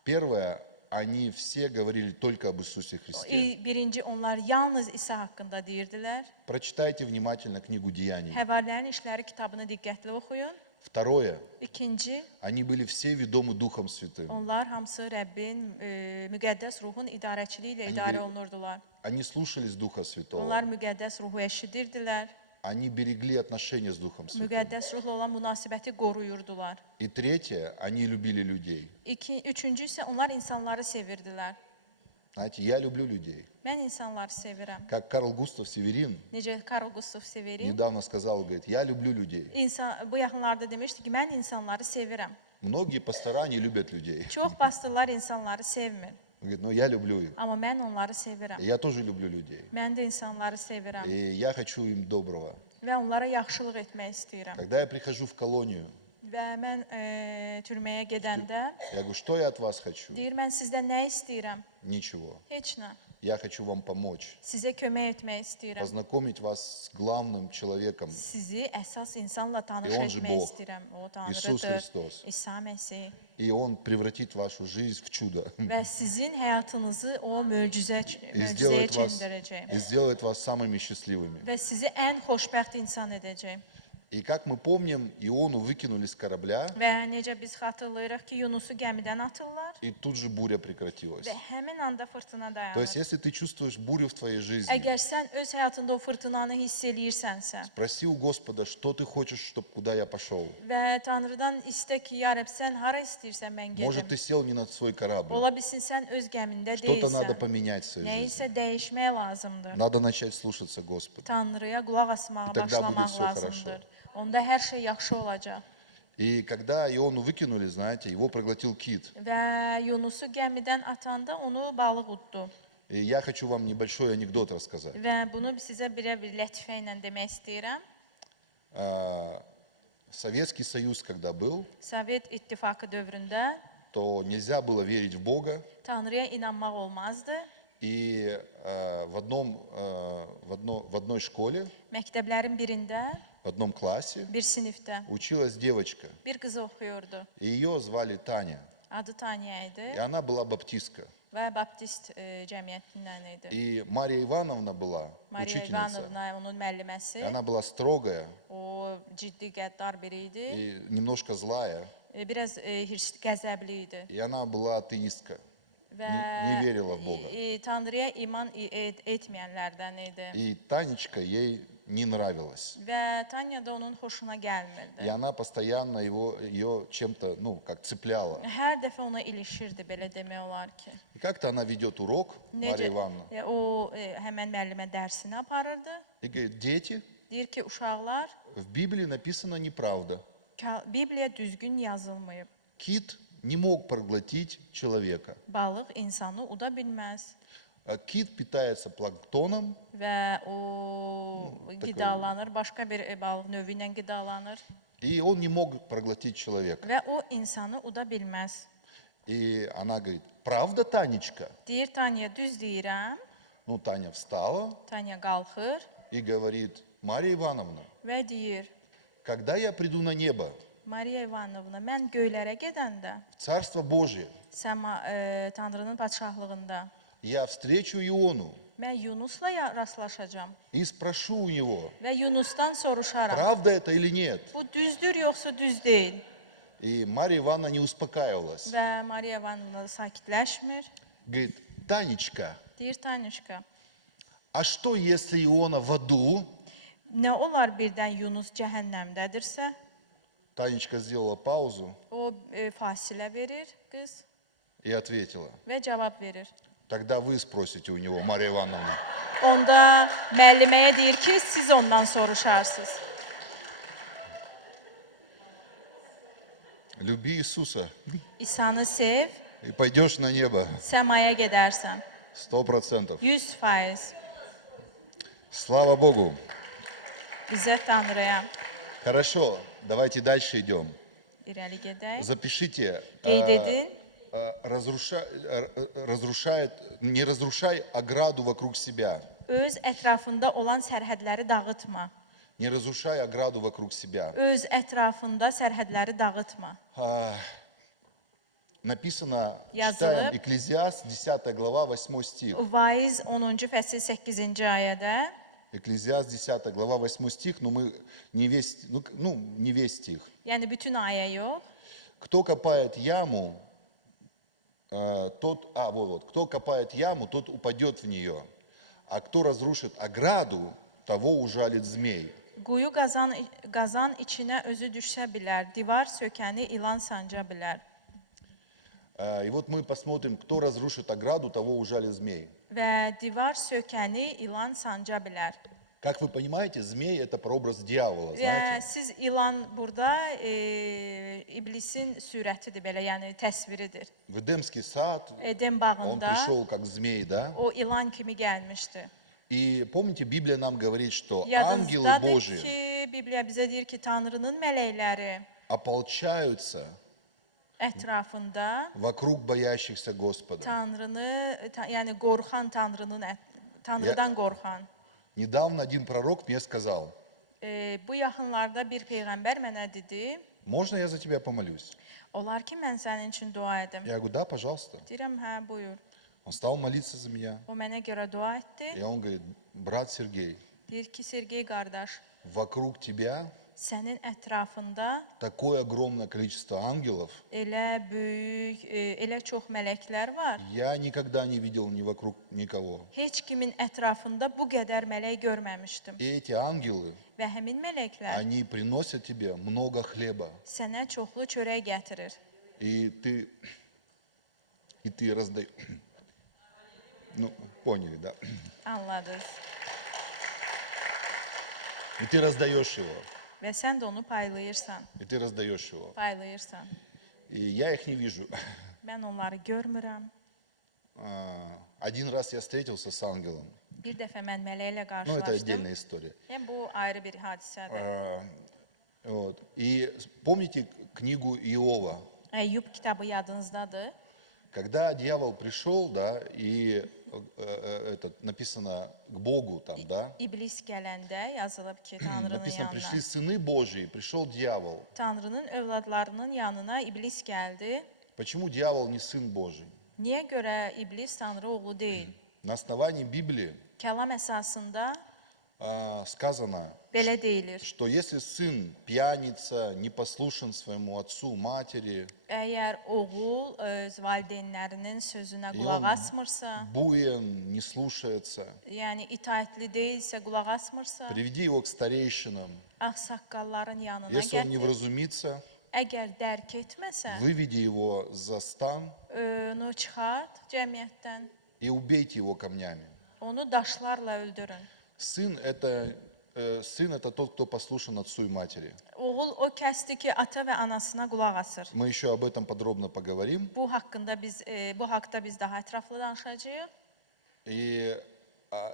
Первое, они все говорили только об Иисусе Христе. Birinci, onlar yalnız İsa haqqında deyirdilər. Прочитайте внимательно книгу Деяний. Həvarilərin işləri kitabını diqqətli oxuyun. Второе, İkinci, они были все ведомы Духом Святым. onlar hamısı Rəbbin müqəddəs ruhun idarəçiliyi ilə idarə olunurdular. Они слушались Духа Святого. Onlar müqəddəs ruhu eşidirdilər. Они берегли отношения с Духом Святым. Müqəddəs ruhla olan münasibəti qoruyurdular. И третье, они любили людей. Üçüncü isə onlar insanları sevirdilər. Знаете, я люблю людей. Mən insanları sevirəm. Как Карл Густав Северин Necə Karl Gustav Severin недавно сказал, говорит, я люблю людей. bu yaxınlarda demişdi ki, mən insanları sevirəm. Многие пастора не любят людей. Çox pastorlar insanları sevmir. Он говорит, но я люблю их. Amma mən onları sevirəm. И я тоже люблю людей. Mən də insanları sevirəm. И я хочу им доброго. Və onlara yaxşılıq etmək istəyirəm. Когда я прихожу в колонию, Və mən türməyə gedəndə я говорю, что я от вас хочу? deyir, mən sizdən nə istəyirəm? Ничего. Heç nə. я хочу вам помочь, Sizə kömək etmək istəyirəm. познакомить вас с главным человеком, Sizi əsas insanla tanış он же etmək Бог. istəyirəm. O Иисус Tanrıdır, Христос. İsa Məsih. И Он превратит вашу жизнь в чудо. Və sizin həyatınızı o И möcüzəyə çevirəcək. сделает вас самыми счастливыми. Və sizi ən xoşbəxt insan edəcək. И как мы помним, Иону выкинули с корабля, Və necə biz xatırlayırıq ki, Yunusu gəmidən atırlar и тут же буря прекратилась. və həmin anda fırtına То есть, dayanır. если ты чувствуешь бурю в твоей жизни, Əgər sən öz həyatında o fırtınanı hiss eləyirsənsə спроси у Господа, что ты хочешь, чтобы куда я пошел. və Tanrıdan istə ki, ya Rəbb, sən hara istəyirsən mən Может, gedim. ты сел не на свой корабль. Ola bilsin sən öz gəmində Что-то надо deyilsən. поменять в своей жизни. Nəyisə dəyişmək lazımdır. Надо начать слушаться Господа. Tanrıya qulaq asmağa И тогда будет başlamaq всё lazımdır. хорошо. Onda hər şey yaxşı olacaq. И когда Иону выкинули, знаете, его проглотил кит. Və Yunusu gəmidən atanda onu balıq utdu. И я хочу вам небольшой анекдот рассказать. Və bunu sizə bir lətifə ilə demək istəyirəm. Советский Союз, когда был, Sovet İttifaqı dövründə то нельзя было верить в Бога. Tanrıya inanmaq olmazdı. И в одной школе, Məktəblərin birində, в одном классе bir sinifdə училась девочка. bir qız oxuyurdu. И ее звали Таня. Adı Tanya И idi она была баптистка. və Baptist cəmiyyətindən idi. И Мария Ивановна была Mariya учительница. İvanovna onun И müəlliməsi. она была строгая O ciddi qəddar biri idi. и немножко злая. Biraz qəzəbli idi. И она была атеистка. Və не верила в Бога. Tanrıya iman etməyənlərdən idi. И Танечка ей не нравилась. Və Tanya da onun xoşuna И gəlmirdi. она постоянно ее чем-то, как цепляла. Hər dəfə ona ilişirdi, belə demək olar ki. И как-то она ведет урок, Мария Ивановна, O həmən müəllimə dərsini aparırdı. и говорит: дети, Deyir ki, uşaqlar, в Библии написано неправда. Bibliya düzgün yazılmayıb. Кит не мог проглотить человека. Balıq insanı uda bilməz. А кит питается планктоном, Və o qidalanır, başqa bir balıq növü ilə qidalanır. и он не mог проглотить человека. Və o insanı uda bilməz. И она говорит: правда, Танечка? Deyir Tanya, düz deyirəm. Таня встала Tanya qalxır и говорит: Мария Ивановна, və deyir, когда я приду на небо, Mariya İvanovna, mən göylərə gedəndə, в Царство Божие, Tanrının padşahlığında, я встречу Иону mən Yunusla rastlaşacağam и sproшу у него, və Yunusdan soruşaram. правда это или нет. Bu düzdür yoxsa düz deyil? И Мария Ивановна не успокаивалась. Və Mariya İvanovna sakitləşmir. Говорит: Танечка, Deyir Tanışka, а что если Иона в аду? nə olar birdən Yunus cəhənnəmdədirsə? Танечка сделала паузу O fasilə verir qız и ответила: və cavab verir. тогда вы спросите у него, Мария Ивановна. Onda müəlliməyə deyir ki, siz ondan soruşarsınız. Люби Иисуса İsanı sev, и пойдешь на небо. səmaya gedərsən. 100%. 100%. Слава Богу. İzzət Tanrıya. Хорошо, давайте дальше идем. İrəli gedək. Запишите. Qeyd edin. Не разрушай ограду вокруг себя. Öz ətrafında olan sərhədləri dağıtma. Не разрушай ограду вокруг себя. Öz ətrafında sərhədləri dağıtma. Написано, Yazılıb. читаем, Экклезиаст, 10 глава, 8 стих. Vaiz 10-cu fəsil 8-ci ayədə. Экклезиаст, 10 глава, 8 стих, но мы не весь, не весь стих. Yəni bütün ayə yox. Кто копает яму, кто копает яму, тот упадет в нее. А кто разрушит ограду, того ужалит змей. Quyu qazan içinə özü düşsə bilər, divar sökəni ilan sanca bilər. И вот мы посмотрим, кто разрушит ограду, того ужалит змей. Və divar sökəni ilan sanca bilər. Как вы понимаете, змей это прообраз дьявола, Və знаете? siz ilan burada iblisin sürətidir belə, yəni təsviridir. В Эдемский сад Eden он bağında пришел как змей, да? o ilan kimi gəlmişdi. И помните, Библия нам говорит, что ангелы Yadınızdadır Божьи, ki, Bibliya bizə deyir ki, Tanrının mələkləri ополчаются ətrafında вокруг боящихся Господа. Tanrını, yəni qorxan Tanrıdan qorxan. Недавно один пророк мне сказал, Bu yaxınlarda bir peyğəmbər mənə dedi, можно я за тебя помолюсь? olar ki, mən sənin üçün dua edim. Я говорю, да, пожалуйста. Deyirəm, hə, buyur. Он stал молиться за меня. O mənə görə dua etdi. И он говорит, брат Сергей, Deyir ki, Sergey qardaş, вокруг тебя sənin ətrafında такое огромное количество ангелов, elə böyük, elə çox mələklər var. я никогда не видел ни вокруг никого. Heç kimin ətrafında bu qədər mələk görməmişdim. И эти ангелы, Və həmin mələklər они приносят тебе много хлеба. sənə çoxlu çörək gətirir. И ты раздаешь. Ну, поняли, да? Anladınız. И ты раздаешь его. Və sən də onu paylayırsan, И ты раздаешь его. paylayırsan. И я их не вижу. Mən onları görmürəm. Один раз я встретился с ангелом. Bir dəfə mən mələklə Ну, это qarşılaşdım. отдельная история. Yəni, bu ayrı bir hadisədir. Вот. И помните книгу Иова? Əyyub kitabı yadınızdadır. Когда дьявол пришел, да, и написано к Богу там, да, İblis gələndə yazılıb ki, Tanrının написано, пришли yanına. сыны Божьи, пришел дьявол. Tanrının övladlarının yanına iblis gəldi. Почему дьявол не сын Божий? Niyə görə iblis Tanrı oğlu deyil? На основании Библии Kəlam əsasında сказано, belə deyilir. что если сын пьяница, непослушен своему отцу, матери, Əgər oğul öz valideynlərinin sözünə и qulaq он asmırsa, буен, не слушается, yəni itaətli deyilsə, qulaq asmırsa, приведи его к старейшинам. ağsaqqalların yanına Если он не gətir. вразумится, Əgər dərk etməsə, выведи его за стан onu çıxart cəmiyyətdən, и убейте его камнями. onu daşlarla öldürün. Сын это тот, кто послушан отцу и матери. Oğul o kəsdir ki, ata və anasına qulaq asır. Мы еще об этом подробно поговорим. Bu haqqda biz daha ətraflı danışacağıq. И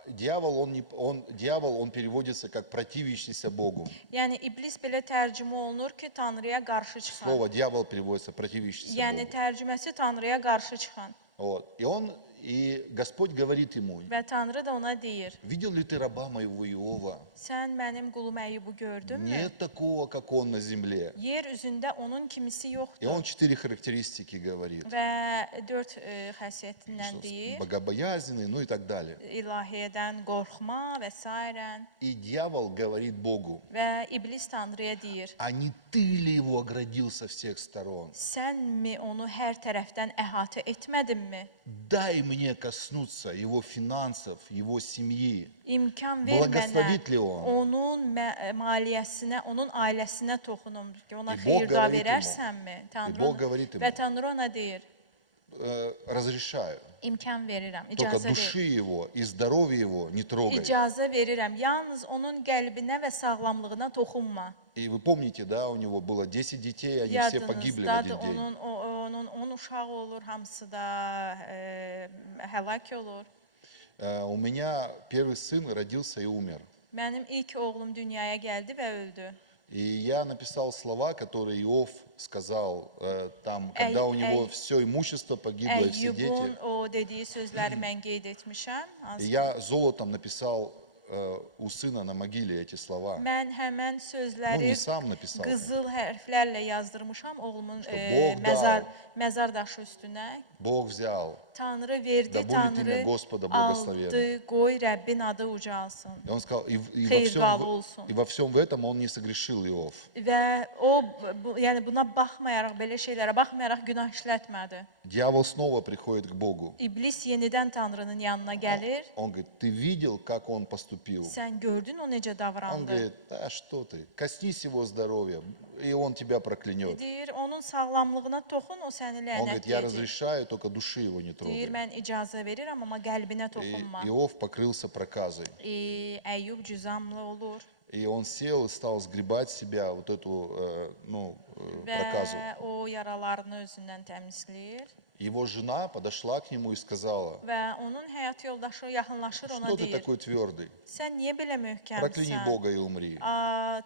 дьявол, он переводится как противящийся Богу. Yəni iblis belə tərcümə olunur ki, Tanrıya qarşı çıxan. Слово дьявол переводится противящийся Yəni Богу. tərcüməsi Tanrıya qarşı çıxan. Вот. И Господь говорит ему, Və Tanrı da ona deyir: видел ли ты раба моего Иова? Sən mənim qulum Əyyubu gördünmü? Нет такого, как он на земле. Yer üzündə onun kimisi И yoxdur. он 4 характеристики говорит. Və 4 xəssiyyətindən Что deyir: богобоязненный, ну и так далее. İlahiyyədən qorxma və s. И дьявол говорит Богу, Və iblis Tanrıya deyir: а не ты ли его оградил со всех сторон? Sənmi onu hər tərəfdən əhatə etmədinmi? Дай мне коснуться его финансов, его семьи. İmkan ver Благословит ли mənə он? onun maliyyəsinə, onun ailəsinə toxunum ki, ona И Бог xeyir da говорит verərsənmi? Bog говорит ему. Və Tanrı ona deyir: Разрешаю. İmkan verirəm, Только icazə души verirəm. его и здоровья его не трогай. İcazə verirəm. Yalnız onun qəlbinə və sağlamlığına toxunma. И вы помните, да, у него было 10 детей, они все погибли в Yadınızdadır, один день. onun 10 uşağı olur, hamısı da həlak olur. У меня первый сын родился и умер. Mənim ilk oğlum dünyaya gəldi və öldü. И я написал слова, которые Иов сказал там, когда у него все имущество погибло и все Əyyubun дети. o dediyi sözləri mən qeyd etmişəm. И я золотом написал у сына на могиле эти слова. Mən həmən Ну, sözləri не сам написал. qızıl hərflərlə yazdırmışam oğlumun Bog məzar daşı üstünə. Бог взял. Tanrı verdi, Да будет Tanrı имя Господа благословенно. aldı, qoy Rəbbin adı ucalsın. И он сказал, Xeyirqalı olsun. и во всем в этом он не согрешил, Иов. Və o, yəni buna baxmayaraq, belə şeylərə baxmayaraq günah işlətmədi. Дьявол снова приходит к Богу. İblis yenidən Tanrının yanına gəlir. Он говорит, ты видел, как он поступил? Sən gördün o necə Он davrandı? говорит, да что ты, коснись его здоровья, и он тебя проклянет. Deyir, onun sağlamlığına toxun, o səni Он говорит, я lənətləyəcək. разрешаю, только души его не Deyir, трогай. mən icazə verirəm, amma qəlbinə И toxunma. Иов покрылся проказой. Əyyub cüzamlı olur И он сел и стал сгребать себя вот эту проказу. və o yaralarını özündən təmizləyir. Его жена подошла к нему и сказала, Və onun həyat yoldaşı yaxınlaşır, ona что ты deyir, такой твердый? sən niyə belə Прокляни möhkəmsən? Бога и умри.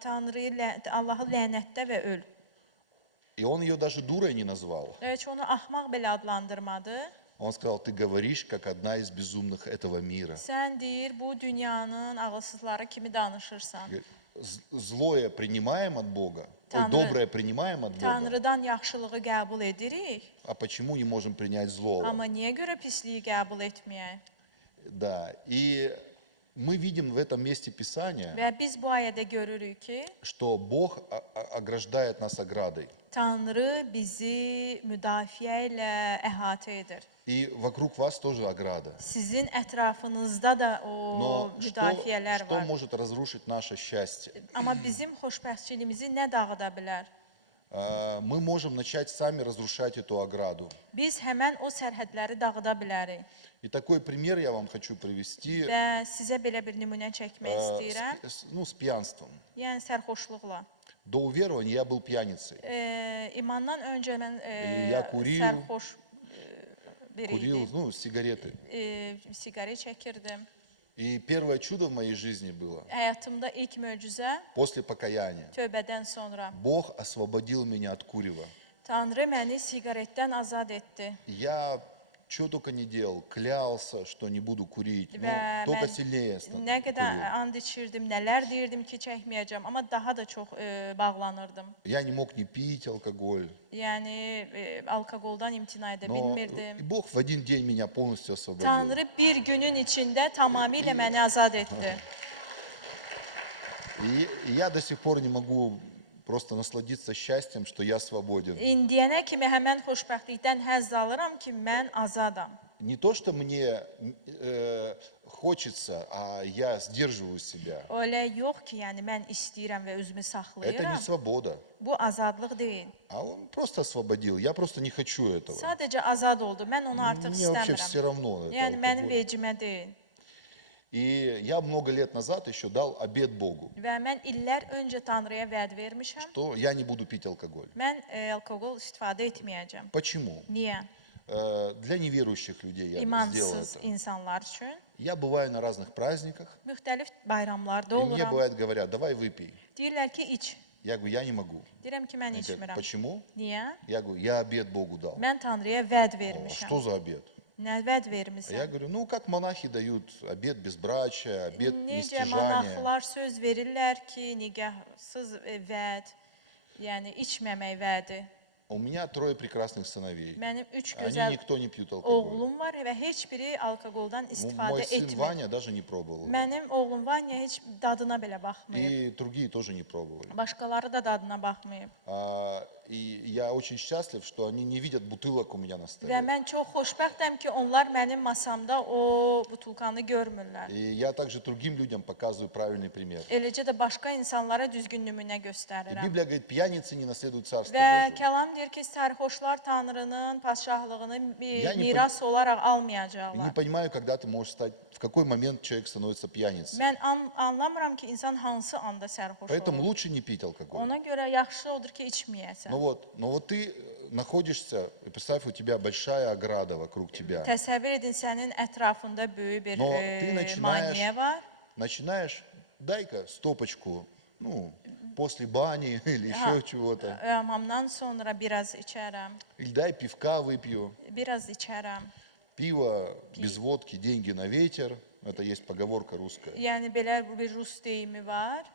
Tanrıyı, Allahı lənətlə və öl. И он ее даже дурой не назвал. Heç onu axmaq belə adlandırmadı. Он сказал, ты говоришь, как одна из безумных этого мира. Sən deyir, bu dünyanın ağılsızları kimi danışırsan. Говорит, злое принимаем от Бога, Tanrı- доброе принимаем от Бога, Tanrıdan yaxşılığı qəbul edirik, а почему не можем принять злого? amma niyə görə pisliyi qəbul etməyək? Да, и мы видим в этом месте Писания, Və biz bu ayədə görürük ki, что Бог ограждает нас оградой. Tanrı bizi müdafiə ilə əhatə edir. И вокруг вас тоже ограда. Sizin ətrafınızda da o Но müdafiələr что var. может разрушить наше счастье? Amma bizim xoşbəxtçiliyimizi nə dağıda bilər? Мы можем начать сами разрушать эту ограду. Biz həmən o sərhədləri dağıda bilərik. И такой пример я вам хочу привести Və sizə belə bir nümunə çəkmək istəyirəm. с пьянством. Yəni sərxoşluqla. До уверования я был пьяницей. İmandan öncə mən Ya kuril, sərxoş biri Курил, idim. ну, сигареты. Siqaret çəkirdim. И первое чудо в моей жизни было Həyatımda ilk möcüzə после покаяния. tövbədən sonra. Бог освободил меня от курева. Tanrı məni siqaretdən azad etdi. Я что только не делал, клялся, что не буду курить, но Və только mən сильнее nə qədər курил. and içirdim, nələr deyirdim ki, çəkməyəcəm, amma daha da çox bağlanırdım. Я не mог не пить алкоголь, Yəni alkoqoldan imtina edə но bilmirdim. и Бог в один dень меня полностью освободил. Tanrı bir günün içində tamamilə məni azad etdi. И я до сих пор не могу просто насладиться счастьем, что я свободен. İndiyənə kimi həmən xoşbəxtlikdən həzz alıram ki, mən azadam. Не то, что мне хочется, а я сдерживаю себя. Elə yox ki, yəni mən istəyirəm və özümü Это не saxlayıram. свобода. Bu azadlıq deyil. А он просто освободил. Я просто не хочу этого. Sadəcə azad oldu. Mən onu artıq Мне вообще все istəmirəm. равно. это Yəni mənim алкоголь. vecimə deyil. И я много лет назад еще дал обет Богу, Və mən illər öncə Tanrıya vəd vermişəm. что я не буду pить алкоголь. Mən alkoqol istifadə etməyəcəm. Почему? Niyə? Для неверующих людей я сделал İmansız это. insanlar üçün Я bываю на разных праздниках, müxtəlif bayramlarda и мне oluram. бывает говорят, давай выпей. Deyirlər ki, iç. Я говорю, я не могу. Deyirəm ki, mən Они говорят, içmirəm. почему? Niyə? Я говорю, я обет Богу дал. Mən Tanrıya vəd «О, vermişəm. что за обет? Nə vəd А я vermisən? говорю, ну как монахи дают обет безбрачия, обет Necə нестяжания. monarxlar söz verirlər ki, nigahsız vəd, yəni içməmək vədi. У меня 3 прекрасных сыновей. Mənim 3 Они gözəl никто не пьют алкоголь. oğlum var və heç biri alkoqoldan Мой istifadə сын etmir. Ваня даже не pробовал. Mənim oğlum Vanya heç dadına belə baxmayıb. И другие тоже не пробовали. Başqaları da dadına baxmayıb. И я очень счастлив, что они не видят butылок у меня на Və столе. mən çox xoşbəxtəm ki, onlar mənim masamda o butulkanı görmürlər. И я также другим людям показываю правильный пример. Eləcə də başqa insanlara düzgün nümunə И göstərirəm. Библия говорит, пьяницы не наследуют Царство Və Божие. kəlam deyir ki, sərxoşlar Tanrının padşahlığını Yəni, miras olaraq И не almayacaqlar. понимаю, когда ты можешь стать, в какой момент человек становится пьяницей. Mən anlamıram ki, insan hansı anda sərxoş Поэтому olur. лучше не пить алкоголь. Ona görə yaxşı odur ki, içməyəsən. Но вот ты находишься, и представь, у тебя большая ограда вокруг тебя. Təsəvvür edin, sənin ətrafında böyük bir Но ты maneə var. начинаешь, дай-ка стопочку, ну, после бани или еще чего-то. Hamamdan sonra biraz içərəm, Или дай пивка выпью. biraz içərəm. Пиво без водки, деньги на ветер. Это есть поговорка русская. Yəni belə bir rus deyimi var.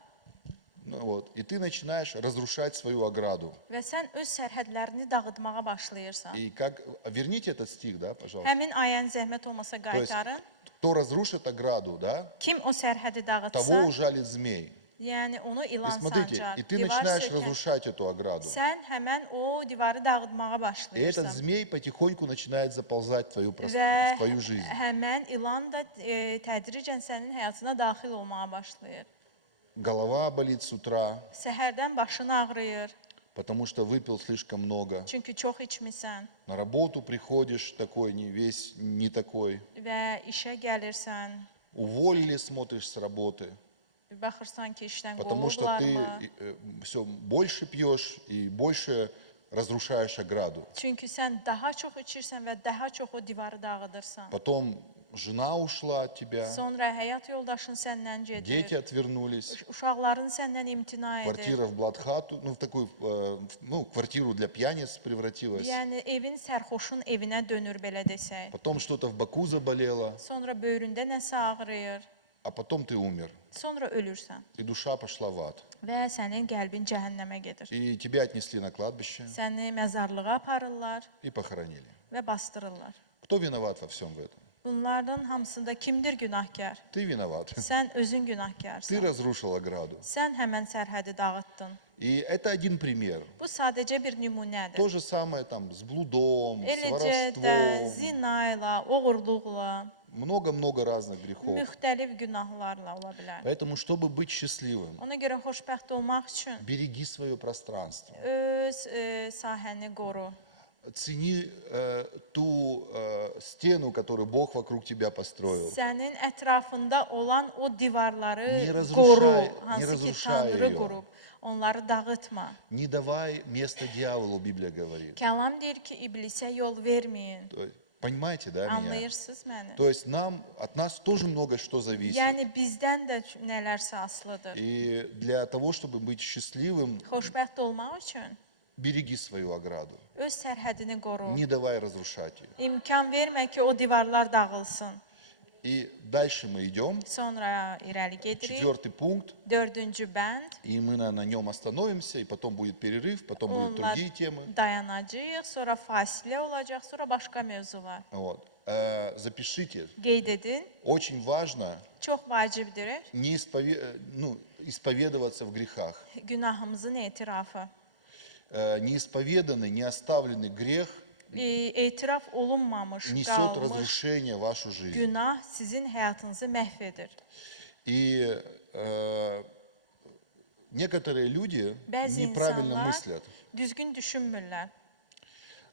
Ну, вот. И ты начинаешь разрушать свою ограду. Və sən öz sərhədlərini dağıtmağa başlayırsan. И как... Верните этот стих, да, пожалуйста. Həmin ayəni zəhmət olmasa То есть, qaytarın. кто разрушит ограду, да, Kim o sərhədi того dağıtsa, ужалит змей. yəni onu И ilan смотрите, sancar, и ты divar начинаешь sökər. разрушать эту ограду. Sən həmən o divarı dağıtmağa И этот başlayırsan. змей потихоньку начинает заползать в твою, Və в твою жизнь. həmən ilan da tədricən sənin həyatına daxil olmağa başlayır. Голова болит с утра, Səhərdən başın ağrıyır, потому что выпил слишком много. çünki çox içmisən На работу приходишь такой, не весь, не такой. və işə gəlirsən, Уволили, смотришь с работы. baxırsan ki, işdən Потому что ты qovublarmı? все больше пьешь и больше разрушаешь ограду. Çünki sən daha çox içirsən və daha çox o divarı dağıdırsan. Потом жена ушла от тебя, Sonra həyat yoldaşın səndən gedir. дети отвернулись, Uşaqların səndən imtina edir. квартира в Бладхату, ну, в такую, ну, квартиру для пьяниц превратилась. Yəni evin sərxoşun evinə dönür belə desək. Потом что-то в боку заболело, Sonra böyründə nəsə ağrıyır. а потом ты умер. Sonra ölürsən И душа пошла в ад. və sənin qəlbin cəhənnəmə gedir. И тебя отнесли на кладбище Səni məzarlığa aparırlar и похоронили. və bastırırlar. Кто виноват во всем в этом? Bunlardan hamısında kimdir günahkar? Ты виноват. Sən özün Ты günahkarsan. разрушил ограду. Sən həmən sərhədi dağıtdın. И это один пример. Bu sadəcə bir nümunədir. То же самое там с блудом, с Eləcə də воровством. zina ilə, oğurluqla, Много-много разных грехов. müxtəlif günahlarla ola bilər. Поэтому, чтобы быть счастливым, Ona görə xoşbəxt olmaq üçün береги свое пространство. öz sahəni qoru. Цени ту стену, которую Бог вокруг тебя построил. Sənin ətrafında olan o divarları Не разрушай- qoru, не hansı ki разрушай Tanrı ее. qurub. Onları dağıtma. Не давай место дьяволу, Библия говорит. Kəlam deyir ki, iblisə yol verməyin. То есть, понимаете, да, меня? Anlayırsınız məni? То есть от нас тоже много что зависит. Yəni bizdən də nələrsə asılıdır. И для того, чтобы быть счастливым, Xoşbəxt olmaq üçün береги свою ограду. öz sərhədini qoru. Не давай разрушать ее. İmkan vermə ki, o divarlar dağılsın. И дальше мы идем. Sonra irəli gedirik. 4-й пункт. 4-cü bənd. И мы на нем остановимся, и потом будет перерыв, потом будут Onunla другие темы. dayanacağıq, sonra fasilə olacaq, sonra başqa mövzular. Вот. Запишите. Qeyd edin. Очень важно Çox vacibdir не исповедоваться в грехах. günahımızın etirafı. Неисповеданный, не оставленный грех Etiraf olunmamış, несет qalmış разрушение в вашу жизнь. günah sizin həyatınızı məhv edir. И некоторые люди Bəzi неправильно insanlar мыслят. düzgün düşünmürlər.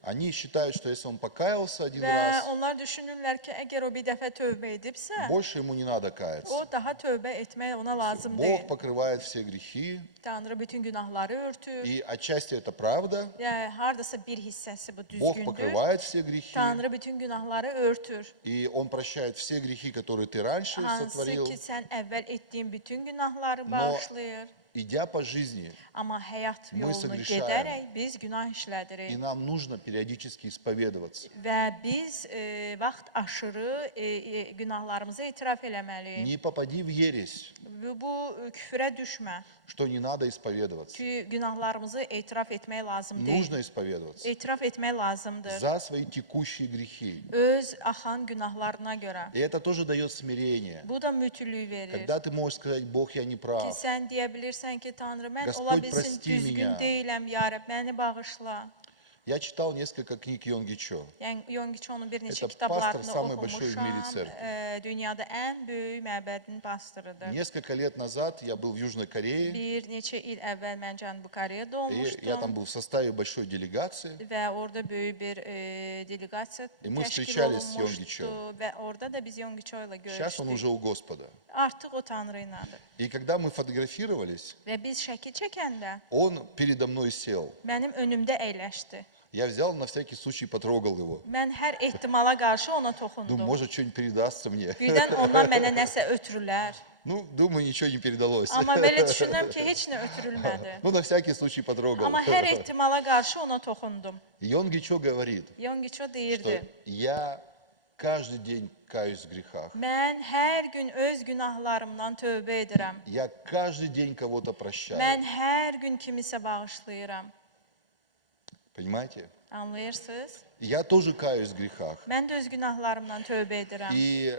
Они считают, что если он покаялся один Və раз, onlar düşünürlər ki, əgər o bir dəfə tövbə edibsə, больше ему не надо kаяться. o daha tövbə etmək ona lazım Бог deyil. покрывает все грехи, Tanrı bütün günahları örtür. и отчасти это правда. Yəni hardasa bir hissəsi bu Бог düzgündür. покрывает все грехи, Tanrı bütün günahları örtür. и Он прощает все грехи, которые ты раньше Hansı сотворил. ki sən əvvəl etdiyin bütün günahları bağışlayır. Idя по жизни, Amma həyat Мы yolunu согрешаем. gedərək biz günah и işlədirik. нам нужно периодически исповедоваться. Və biz vaxt aşırı günahlarımızı etiraf eləməliyik. Не попади в ересь, Bu küfrə düşmə. что не надо исповедоваться. Ki günahlarımızı etiraf etmək lazım deyil. Нужно исповедоваться Etiraf etmək lazımdır. за свои tекущие грехи. Öz axan günahlarına görə. И это тоже дает смирение. Bu da mütülük verir. Когда ты можешь сказать, Бог, я не Ki prав. sən deyə bilirsən ki, Tanrı, mən Господь, ola bilsin прости düzgün меня. deyiləm, ya Rəbb, məni bağışla. Я читал несколько книг Йонги Чо. Yəni Yongiçonun bir neçə Это kitablarını pastor, самый большой в мире oxumuşam. церкви. Dünyada ən böyük məbədin pastorıdır. Несколько лет назад я был в Южной Корее, Bir neçə il əvvəl mən Cənubi Koreyada и я там olmuşdum был в составе большой делегации. və orada böyük bir delegasiya И мы təşkil встречались с olunmuşdu Yongiço. və orada da biz Yongiço ilə Сейчас он görüşdük. уже у Господа. Artıq o Tanrı ilədir. И когда мы фотографировались, Və biz şəkil çəkəndə он передо мной сел. mənim önümdə əyləşdi. Я взял, на всякий случай потрогал его. Mən hər ehtimala qarşı ona Думаю, toxundum. может, что-нибудь передастся мне. Birdən ondan mənə nəsə ötürülər. Ну, думаю, ничего не передалось. Amma belə düşünürəm ki, heç nə ötürülmədi. Ну, на всякий случай потрогал. Amma hər ehtimala qarşı ona toxundum. Йонги Чо говорит, Yongiço что deyirdi, я каждый день каюсь в грехах. mən hər gün öz günahlarımdan tövbə edirəm. Я каждый день кого-то прощаю. Mən hər gün kimisə bağışlayıram. Понимаете? Anlayırsınız? Я тоже каюсь в грехах. Mən də öz günahlarımdan tövbə edirəm. И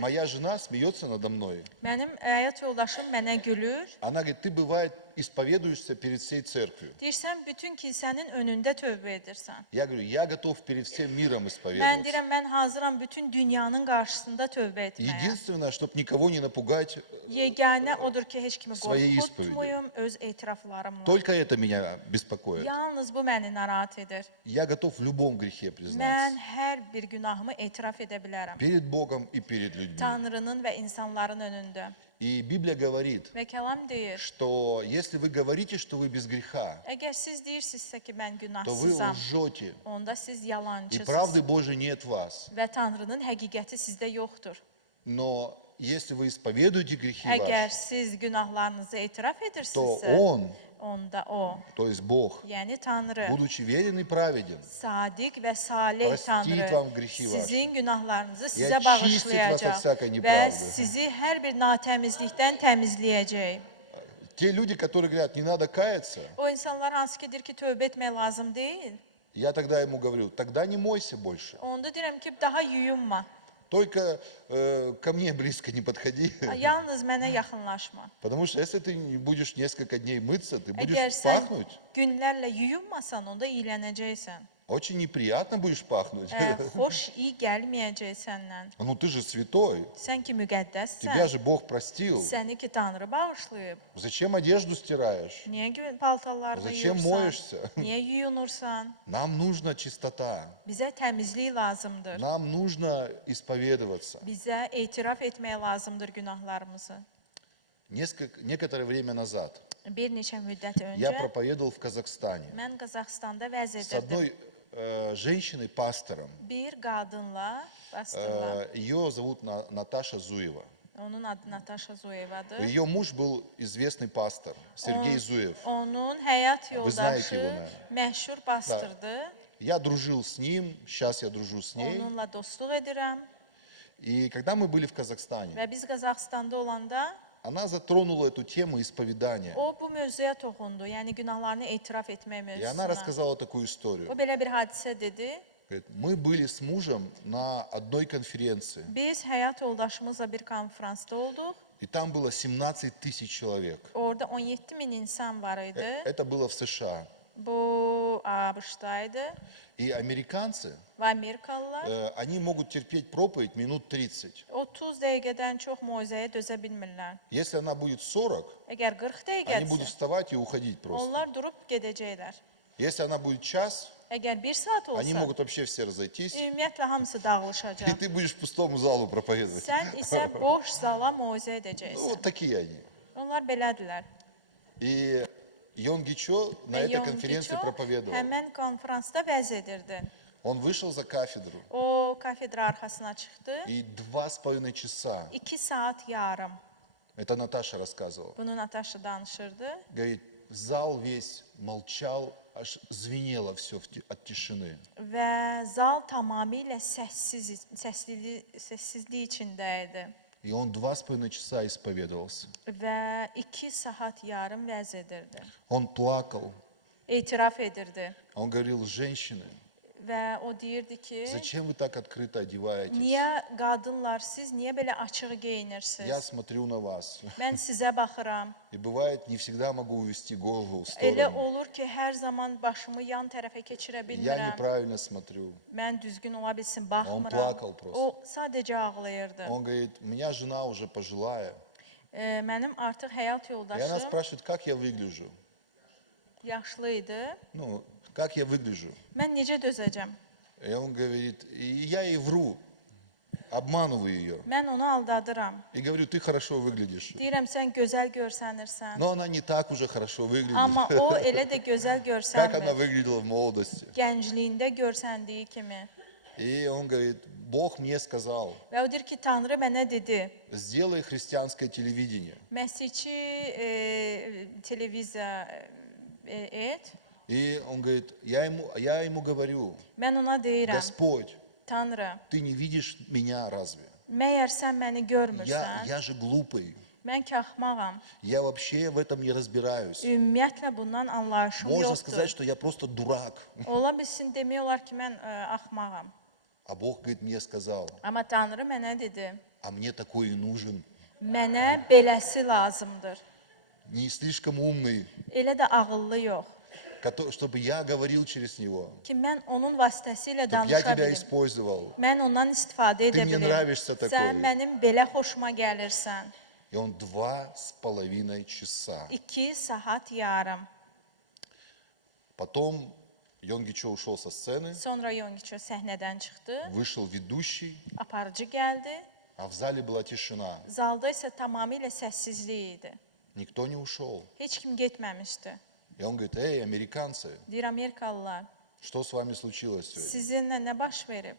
моя жена смеется надо мной. Mənim həyat yoldaşım mənə gülür. Она говорит, ты бывает исповедуешься перед всей церковью. Deyirsən, bütün kilsənin önündə tövbə edirsən. Я говорю, я готов перед всем миром Mən исповедоваться. deyirəm, mən hazıram bütün dünyanın qarşısında tövbə etməyə. Единственное, чтобы никого не напугать, Yeganə odur ki, heç kimi Своей qorxutmuyum öz etiraflarımla. только это меня bеспокоит. Yalnız bu məni narahat edir. Я готов в любом грехе Mən признаться. hər bir günahımı etiraf edə bilərəm. Перед Богом и перед людьми. Tanrının və insanların önündə. И Библия говорит, Və kəlam deyir, что если вы говорите, что вы без греха, əgər siz deyirsinizsə ki, mən то вы günahsızam, лжете, onda siz и yalancısınız правды Божией нет в вас. və Tanrının həqiqəti sizdə yoxdur. Но если вы исповедуете грехи Əgər ваши, siz günahlarınızı etiraf то edirsinizsə, Он, onda O, то есть Бог, yəni Tanrı, будучи верен и праведен, sadiq və salih Простит Tanrı вам грехи sizin günahlarınızı И sizə очистит вас от bağışlayacaq всякой və неправды. sizi hər bir natəmizlikdən təmizləyəcək. те люди, которые говорят, не надо каяться, O insanlar hansı ki deyir ki, tövbə etmək lazım deyil, я тогда ему говорю, тогда не мойся больше. onda deyirəm ki, daha yuyunma, Только ко мне близко не подходи. yalnız mənə yaxınlaşma. Потому что если ты не будешь несколько дней мыться, ты Əgər будешь sən пахнуть. günlərlə yuyunmasan, onda iylənəcəksən. Очень неприятно будешь пахнуть. Xoş, iyi gəlməyəcək səndən. Ну ты же святой. Sən ki Тебя müqəddəssən, же Бог простил. səni ki Tanrı bağışlayıb. Зачем одежду стираешь? Niyə paltarlarını Zачем yuyursan? moешься? Niyə yuyunursan? Нам нужна чистота. Bizə təmizlik lazımdır. Нам нужно исповедоваться. Bizə etiraf etmək lazımdır günahlarımızı. Некоторое время назад Bir neçə müddət я öncə проповедовал в Казахстане mən Qazaxstanda vəz с edirdim. одной женщиной, пастором. Bir qadınla bastırla. Ее зовут Наташа Зуева. Onun adı Natasha Zoyevadır. Ее муж был известный пастор, Сергей Зуев. Onun həyat Вы знаете его, yoldaşı наверное. məşhur pastırdı. Я дружил с ним, сейчас я дружу с ней. Onunla dostluq edirəm. И когда мы были в Казахстане, Və biz Qazaxstanda olanda она затронула эту тему исповедания. o bu mövzuya toxundu. Yəni günahlarını etiraf etmək И она mövzusuna. рассказала такую историю. O belə bir hadisə dedi. Говорит, мы были с мужем на одной конференции, Biz həyat yoldaşımızla bir konfransda olduq. и там было 17 тысяч человек. Orada 17 min insan var idi. Это было в США. Bu ABŞ-daydı И американцы, və Amerikalılar они могут терпеть проповедь минут 30. 30 dəqiqədən çox moizəyə dözə bilmirlər. Если она будет 40, Əgər 40 они будут dəqiqədirsə, вставать и уходить просто. onlar durub gedəcəklər. Если она будет час, Əgər 1 saat они olsa, могут вообще все разойтись, ümumiyyətlə hamısı и dağılışacaq. ты будешь пустому залу проповедовать. Sən isə boş zala moizə Ну, edəcəksən. вот такие они. Onlar belədirlər. И Йонги Чо на Və этой Yom конференции Kicho проповедовал. həmən konfransda vəz edirdi. Он вышел за кафедру, O kafedra arxasına çıxdı. и 2,5 часа, 2 saat yarım. это Наташа рассказывала, Bunu Natasha danışırdı. говорит, зал весь молчал, аж звенело все от тишины. Və zal tamamilə səssizlik içində idi. И он 2,5 часа исповедовался. Və 2 saat yarım vəz edirdi. Он плакал, Etiraf edirdi. он говорил, женщины, Və o deyirdi ki, зачем вы так открыто одеваетесь? niyə qadınlar siz niyə belə açıq Я geyinirsiniz? смотрю на вас, Mən sizə baxıram. и бывает, не всегда могу увести голову в Elə сторону. olur ki, hər zaman başımı yan tərəfə keçirə Я bilmirəm. неправильно смотрю. Mən düzgün ola bilsin, plakal baxmıram. prosto. O sadəcə ağlayırdı. Он говорит, у меня жена уже пожилая. Mənim artıq həyat И она yoldaşım спрашивает, как я выгляжу. yaşlı idi. Ну, как я выгляжу. Mən necə dözəcəm? И он говорит, и я ей вру, обманываю ее. Mən onu aldadıram. И говорю, ты хорошо выглядишь. Deyirəm, sən gözəl görsənirsən. Но она не так уже хорошо выглядит, Amma o elə də gözəl как она görsənmir. выглядела в молодости. Gəncliyində görsəndiyi kimi. И он говорит, Бог мне сказал, Və o deyir ki, Tanrı mənə dedi, сделай христианское телевидение. Məsihçi televiziya et. И он говорит, я ему говорю, Mən ona deyirəm, Господь, Tanrı, ты не видишь меня разве? məyər sən məni görmürsən? Я же glupый. Mən ki axmağam. Я вообще в этом не разбираюсь. Ümumiyyətlə bundan anlayışım Можно сказать, yoxdur. что я просто дурак. Ola bilsin demək olar ki, mən axmağam. А Бог, говорит, мне сказал, Amma Tanrı mənə dedi, а мне такой и нужен. mənə beləsi lazımdır. Не слишком умный, Elə də ağıllı yox. чтобы я говорил через него. Ki mən onun vasitəsilə Чтобы я danışa тебя bilim. использовал. Mən ondan istifadə edə Ты мне bilim. нравишься такой. Sən mənim belə xoşuma gəlirsən. И он 2,5 часа. 2 saat yarım. Потом Йонги Чо ушел со сцены, Sonra Yongiço səhnədən çıxdı. вышел ведущий, Aparıcı gəldi. А в зале была тишина. Zalda isə tamamilə səssizlik idi. Никто не ушел. Heç kim getməmişdi. И он говорит, эй, американцы, Deyir Amerikalılar, что с вами случилось сегодня? sizinlə nə baş verib?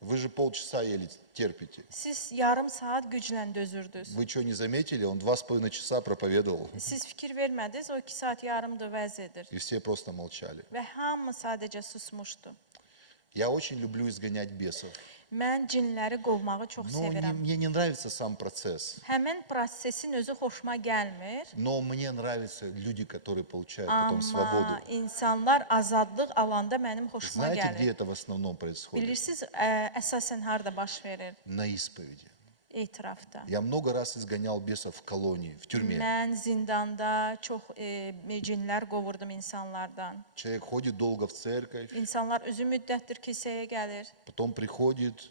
Вы же полчаса еле терпите. Siz yarım saat güclə dözürdünüz. Вы что, не заметили? Он 2,5 часа проповедовал. Siz fikir vermədiniz, o 2 saat yarımdır vəz edir. И все просто молчали. Və hamı sadəcə susmuşdu. Я очень люблю изгонять бесов. Mən cinləri qovmağı çox Но sevirəm. мне не nравится сам процесс. Həmin prosesin özü xoşuma gəlmir. Но мне нравятся люди, которые получают потом свободу. Amma insanlar azadlıq alanda mənim xoşuma Знаете, где gəlir. это в основном происходит? Bilirsiniz, əsasən harda baş verir? На исповеди. Etirafda. Я много раз изгонял бесов в колонии, в тюрьме. Mən zindanda çox cinlər qovurdum insanlardan. Человек ходит долго в церковь, İnsanlar uzun müddətdir kilsəyə gəlir. потом приходит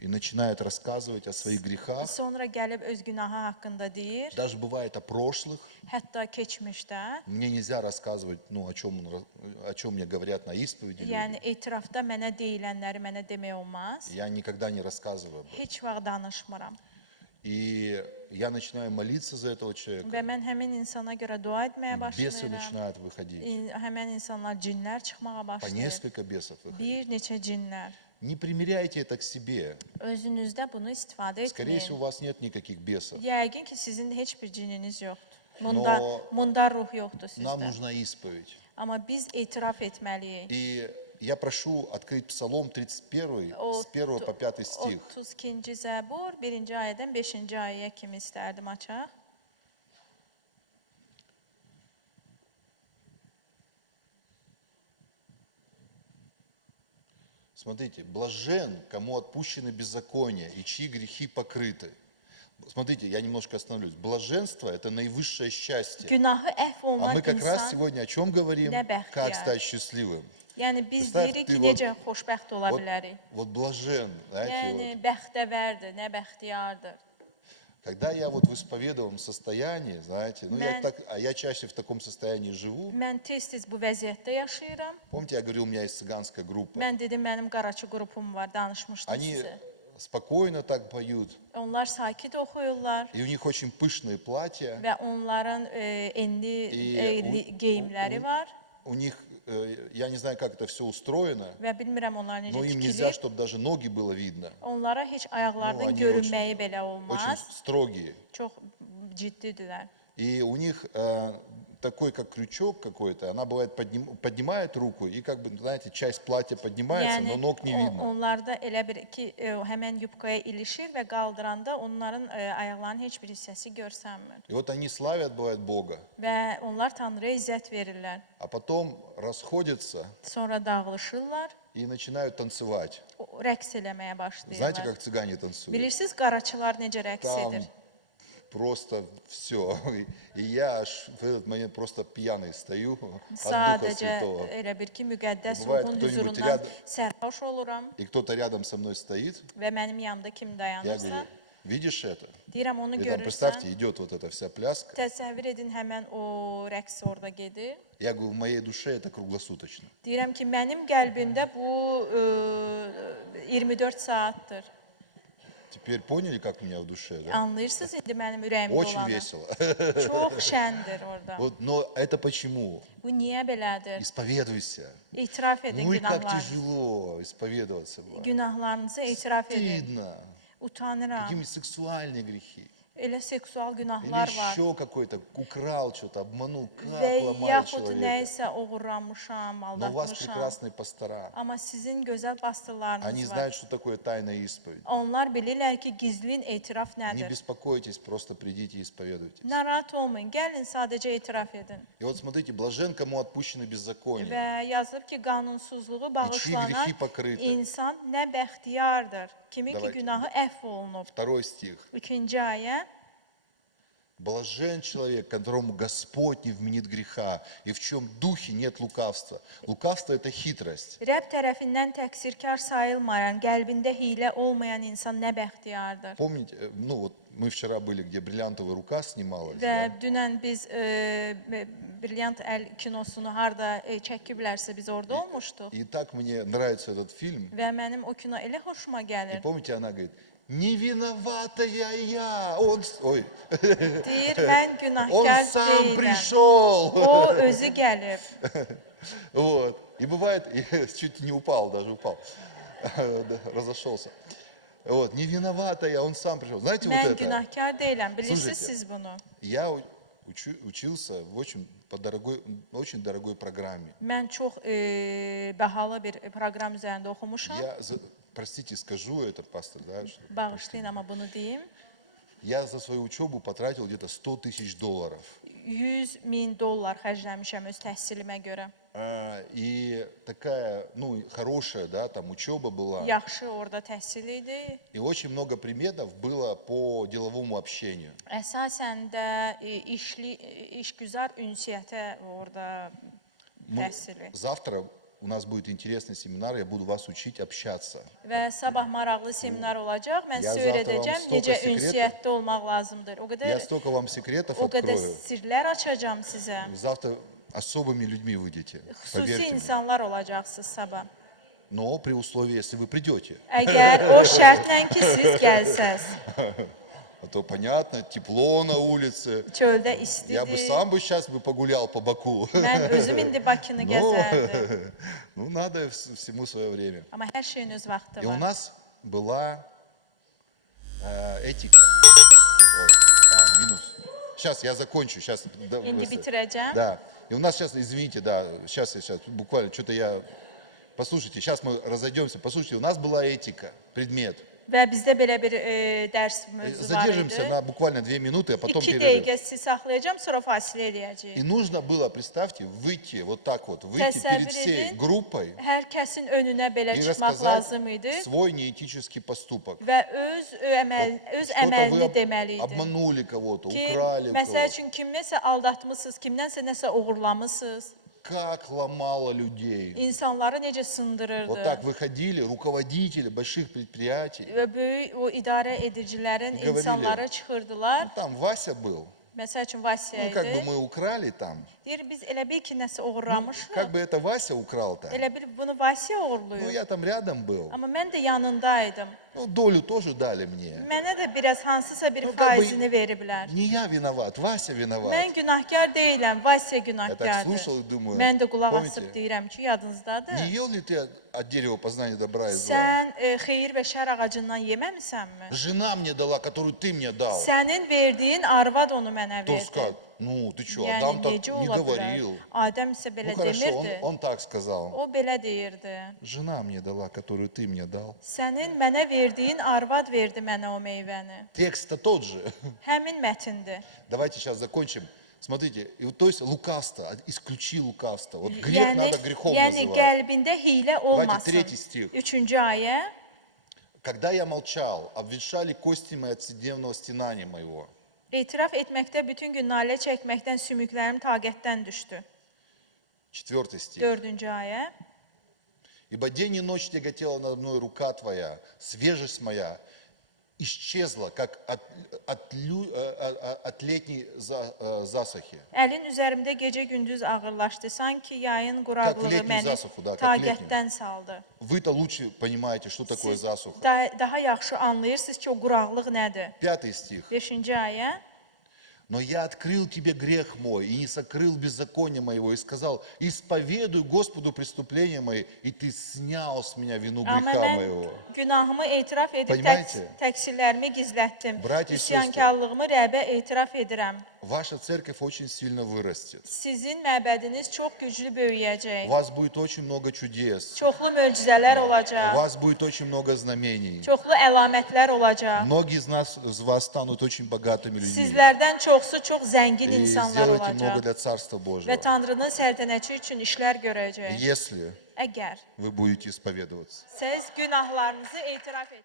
и начинает рассказывать о своих грехах. Sonra gəlib öz günahı haqqında deyir. Даже bывает о прошлых. Hətta keçmişdə. Мне нельзя рассказывать, ну, о чем мне говорят на исповеди. Yəni люди. etirafda mənə deyilənləri mənə demək olmaz. Я никогда не рассказываю об этом. Heç vaxt danışmıram. И я начинаю молиться за этого человека. Və mən həmin insana görə dua etməyə Бесы başlayıram. начинают выходить. Həmin insanlar cinlər çıxmağa По başlayır. несколько бесов выходить. Bir neçə cinlər. Не примеряйте это к себе. Özünüzdə bunu istifadə Скорее всего, у etməyin. вас нет никаких бесов. Yəqin ki, sizin heç bir cininiz yoxdur. No- Mundar ruh yoxdur Нам sizdə. нужна исповедь. Amma biz etiraf etməliyik. И я прошу открыть Псалом 31, с 1 по 5 стих. 32-ci Zəbur 1-ci ayədən 5-ci ayəyə kimi istərdim açaq. Смотрите, блажен, кому отпущены беззакония и чьи грехи покрыты. Смотрите, я немножко остановлюсь. Блаженство – это наивысшее счастье. Günahı əfv А olunan мы как раз insan, сегодня о чем говорим? Ne bəxtiyar. Как стать счастливым. yəni biz Представь, deyirik ты ki, вот- necə xoşbəxt ola Вот, bilərik. вот блажен, знаете, Yəni вот. bəxtəvərdir, nə bəxtiyardır. Когда я вот в исповедовом состоянии, знаете, ну я Мен- так, а я чаще в таком состоянии живу. Mən tez-tez bu vəziyyətdə yaşayıram. Помните, я говорил, у меня есть цыганская группа. Mən dedim, mənim qaraçı qrupum var, danışmışdım Они sizə. спокойно так поют, Onlar sakit oxuyurlar и у них очень pышные платья. və onların enli geyimləri var У них, я не знаю, как это все устроено, və bilmirəm onlar necə но им нельзя, tikilir. чтобы даже ноги было видно. Onlara heç ayaqlarının они görünməyi belə Очень olmaz. строгие. Çox ciddidirlər. И у них такой, как крючок какой-то, она бывает поднимает руку, и как бы, знаете, часть платья поднимается, но ног не видно. onlarda elə bir ki, həmən yubkaya ilişir və qaldıranda onların ayaqlarının heç bir hissəsi görsənmir. И вот они славят, бывает, Бога, Və onlar Tanrıya izzət verirlər. а потом расходятся Sonra dağılışırlar, и начинают танцевать. rəqs eləməyə Знаете, başlayırlar. как цыгане танцуют? Bilirsiniz, qaraçılar necə rəqs Там edir? просто все. И я аж в этот момент просто пьяный стою от Духа Sadəcə Святого. elə bir ki, müqəddəs Bывает, ruhun кто-нибудь huzurundan rядом- sərxoş oluram И кто-то рядом со мной стоит, və mənim yanımda kim я dayanırsa, говорю, видишь это? deyirəm onu И там, görürsən, представьте, идет вот эта вся пляска. təsəvvür edin həmən o rəqs orada gedir. Я говорю, в моей душе это круглосуточно. Deyirəm ki, mənim qəlbimdə bu 24 saatdır. Теперь поняли, как у меня в душе, да? Anlayırsınız indi mənim ürəyimdə Очень olanı. весело. Çox şəndir orada. Вот, но это почему? Bu niyə belədir? Исповедуйся. İtiraf edin Ну и как günahlarınızı. тяжело исповедоваться бывает. Günahlarınızı etiraf edin. Стыдно. Utanıram. Какие-нибудь сексуальные грехи. Elə seksual Или günahlar var. еще какой-то, украл что-то, обманул, как Və ломает yaxud человека. nəyisə oğurlamışam, Но у вас aldatmışam. прекрасные пастора. Amma sizin gözəl Они pastırlarınız var. знают, что такое тайная исповедь. Onlar bilirlər ki, gizlin etiraf Не nədir. беспокойтесь, просто придите и исповедуйтесь. Narahat olmayın, gəlin sadəcə etiraf edin. И вот смотрите, блажен, кому отпущены беззакония. Və yazılıb ki, qanunsuzluğu bağışlanan грехи покрыты. insan nə bəxtiyardır. Kimi ki, Давайте. günahı əfv olunub. Второй стих. 2-ci ayə. Блажен человек, которому Господь не вменит греха, и в чем духе нет лукавства. Лукавство – это хитрость. Rəbb tərəfindən təqsirkar sayılmayan, qəlbində hiylə olmayan insan nə bəxtiyardır. Помните, ну вот мы вчера были, где бриллиантовая рука снималась. Və да? dünən biz Brilliant əl kinosunu harda çəkiblərsə biz orada olmuşduq. И так мне нравится этот фильм. Və mənim o kino elə xoşuma И gəlir. помните, она говорит, не виноватая я. Он, ой, Deyir, mən он günahkar сам deyiləm. пришел. O özü gəlib. Вот. И бывает, и чуть не упал, даже упал. Да, разошелся. Вот. Не виноватая, он сам пришел. Знаете, вот Mən это? günahkar deyiləm. Bilirsiniz Слушайте. siz bunu? Я учился в очень дорогой программе. Mən çox bahalı bir proqram üzərində oxumuşam. Простите, скажу это, пастор, да? Bağışlayın, amma bunu deyim. Я за свою учебу потратил где-то 100 тысяч долларов. $100,000 xərcləmişəm öz təhsilimə görə. И такая, ну, хорошая, да, там учеба была. Yaxşı orada təhsil idi. И очень много предметов было по деловому общению. Əsasən də işgüzar ünsiyyətə orada təhsili. Завтра у нас будет интересный семинар, я буду вас учить общаться. Və sabah maraqlı seminar olacaq. Mən Ya sizə zaten öyrədəcəm вам necə столько ünsiyyətdə olmaq lazımdır. Я столько вам секретов O qədər открою. sirlər açacağam sizə. Завтра особыми людьми выйдете, Xüsusi поверьте мне. insanlar olacaqsınız sabah. Но при условии, если вы придете. Əgər o şərtlə ki, siz gəlsəz. А то понятно, тепло на улице. Çöldə Я бы istidir. сам бы сейчас погулял по Баку. Mən özüm indi Bakını gəzərdim. Ну, надо всему свое время. Amma hər şeyin öz vaxtı И у var. нас была этика. Ой, минус. Сейчас я закончу. Сейчас, İndi bitirəcəm. да. И у нас сейчас, извините, да, сейчас, буквально, что-то я... Послушайте, сейчас мы разойдемся. Послушайте, у нас была этика, предмет. Və bizdə belə bir dərs mövzu var Задержимся idi. на буквально 2 минуты, а потом 2 перерыв. dəqiqə sizi saxlayacağım, sonra fasilə И eləyəcəyik. нужно было, представьте, выйти вот так вот, выйти перед Təsəvvür всей edin, группой hər kəsin önünə belə и çıxmaq рассказать lazım idi свой неэтический поступок. və öz Что-то əməlini вы deməli idi. обманули кого-то, Ki, украли у məsəl кого-то. üçün kimdənsə aldatmısınız, kimdənsə nəsə oğurlamısınız, Как lомало людей. insanları necə Вот sındırırdı. так выходили руководители больших предприятий. Və böyük o idarə edicilərin Говорили. insanları çıxırdılar. Ну, там Вася был. Məsəl üçün Vasya Ну, как бы idi. мы украли там. Deyir, biz elə bil ki, nəsə oğurlamışıq. Как бы это Вася украл-то? Elə bil bunu Vasya Ну, oğurluyur. я там рядом был. Amma mən də yanındaydım. Ну, долю тоже дали мне. Mənə də biraz hansısa bir Ну, как бы faizini veriblər. Не я виноват, Вася виноват. Mən günahkar deyiləm, Vasya Я так günahkardır. слушал и думаю, Mən də qulaq помните, asıb deyirəm ki, yadınızdadır. не ел ли ты от дерева познания добра и зла? Sən xeyir və şər ağacından yeməmisənmi? Жена мне дала, которую ты мне dал. Sənin verdiyin arvad onu mənə Кто verdi. скажет, ну ты что, Yəni Адам так necə не ola bilər? говорил. Adəm isə belə Ну хорошо, demirdi. он так сказал. O belə deyirdi. Жена мне дала, которую ты мне дал. Sənin mənə verdiyin arvad verdi mənə o meyvəni. Текст-то тот же. Həmin mətindir. Давайте сейчас закончим. Смотрите, и вот, то есть лукавство, исключи лукавство. Вот грех надо грехом yəni называть. qəlbində hiylə olmasın. третий стих. 3-cü ayə. Когда я молчал, обветшали кости мои от вседневного стенания моего. Etiraf etməkdə bütün gün nalə çəkməkdən sümüklərim taqətdən düşdü. 4 стих. 4-cü ayə. Ибо день и ночь тяготела надо мной рука твоя, свежесть моя исчезла, как от летней засухи. Əlin üzərimdə gecə-gündüz ağırlaşdı. Sanki yayın quraqlığı lетнюю məni засуху, да, как taqətdən saldı. Вы-то лучше понимаете, что такое Siz засуха. daha yaxşı anlayırsınız ki, o quraqlıq nədir. 5 стих. 5-ci ayə. Но я открыл тебе грех мой и не сокрыл беззакония моего, и сказал, исповедуй Господу преступления мои, и ты снял с меня вину Amma греха mən моего. günahımı etiraf edib Понимаете? təqsirlərimi gizlətdim. Bratья и Üsyankarlığımı Rəbbə etiraf edirəm. Ваша церковь очень сильно вырастет. Sizin məbədiniz çox güclü У böyüyəcək. вас будет очень много чудес. Çoxlu möcüzələr У olacaq. вас будет очень много знамений. Çoxlu əlamətlər olacaq. Многие из вас станут очень богатыми людьми. Sizlərdən çoxsu çox zəngin И insanlar сделайте много olacaq. для Царства Və Божьего. Tanrının səltənəti üçün işlər görəcək. Если Əgər вы будете исповедоваться. siz günahlarınızı etiraf etsiniz.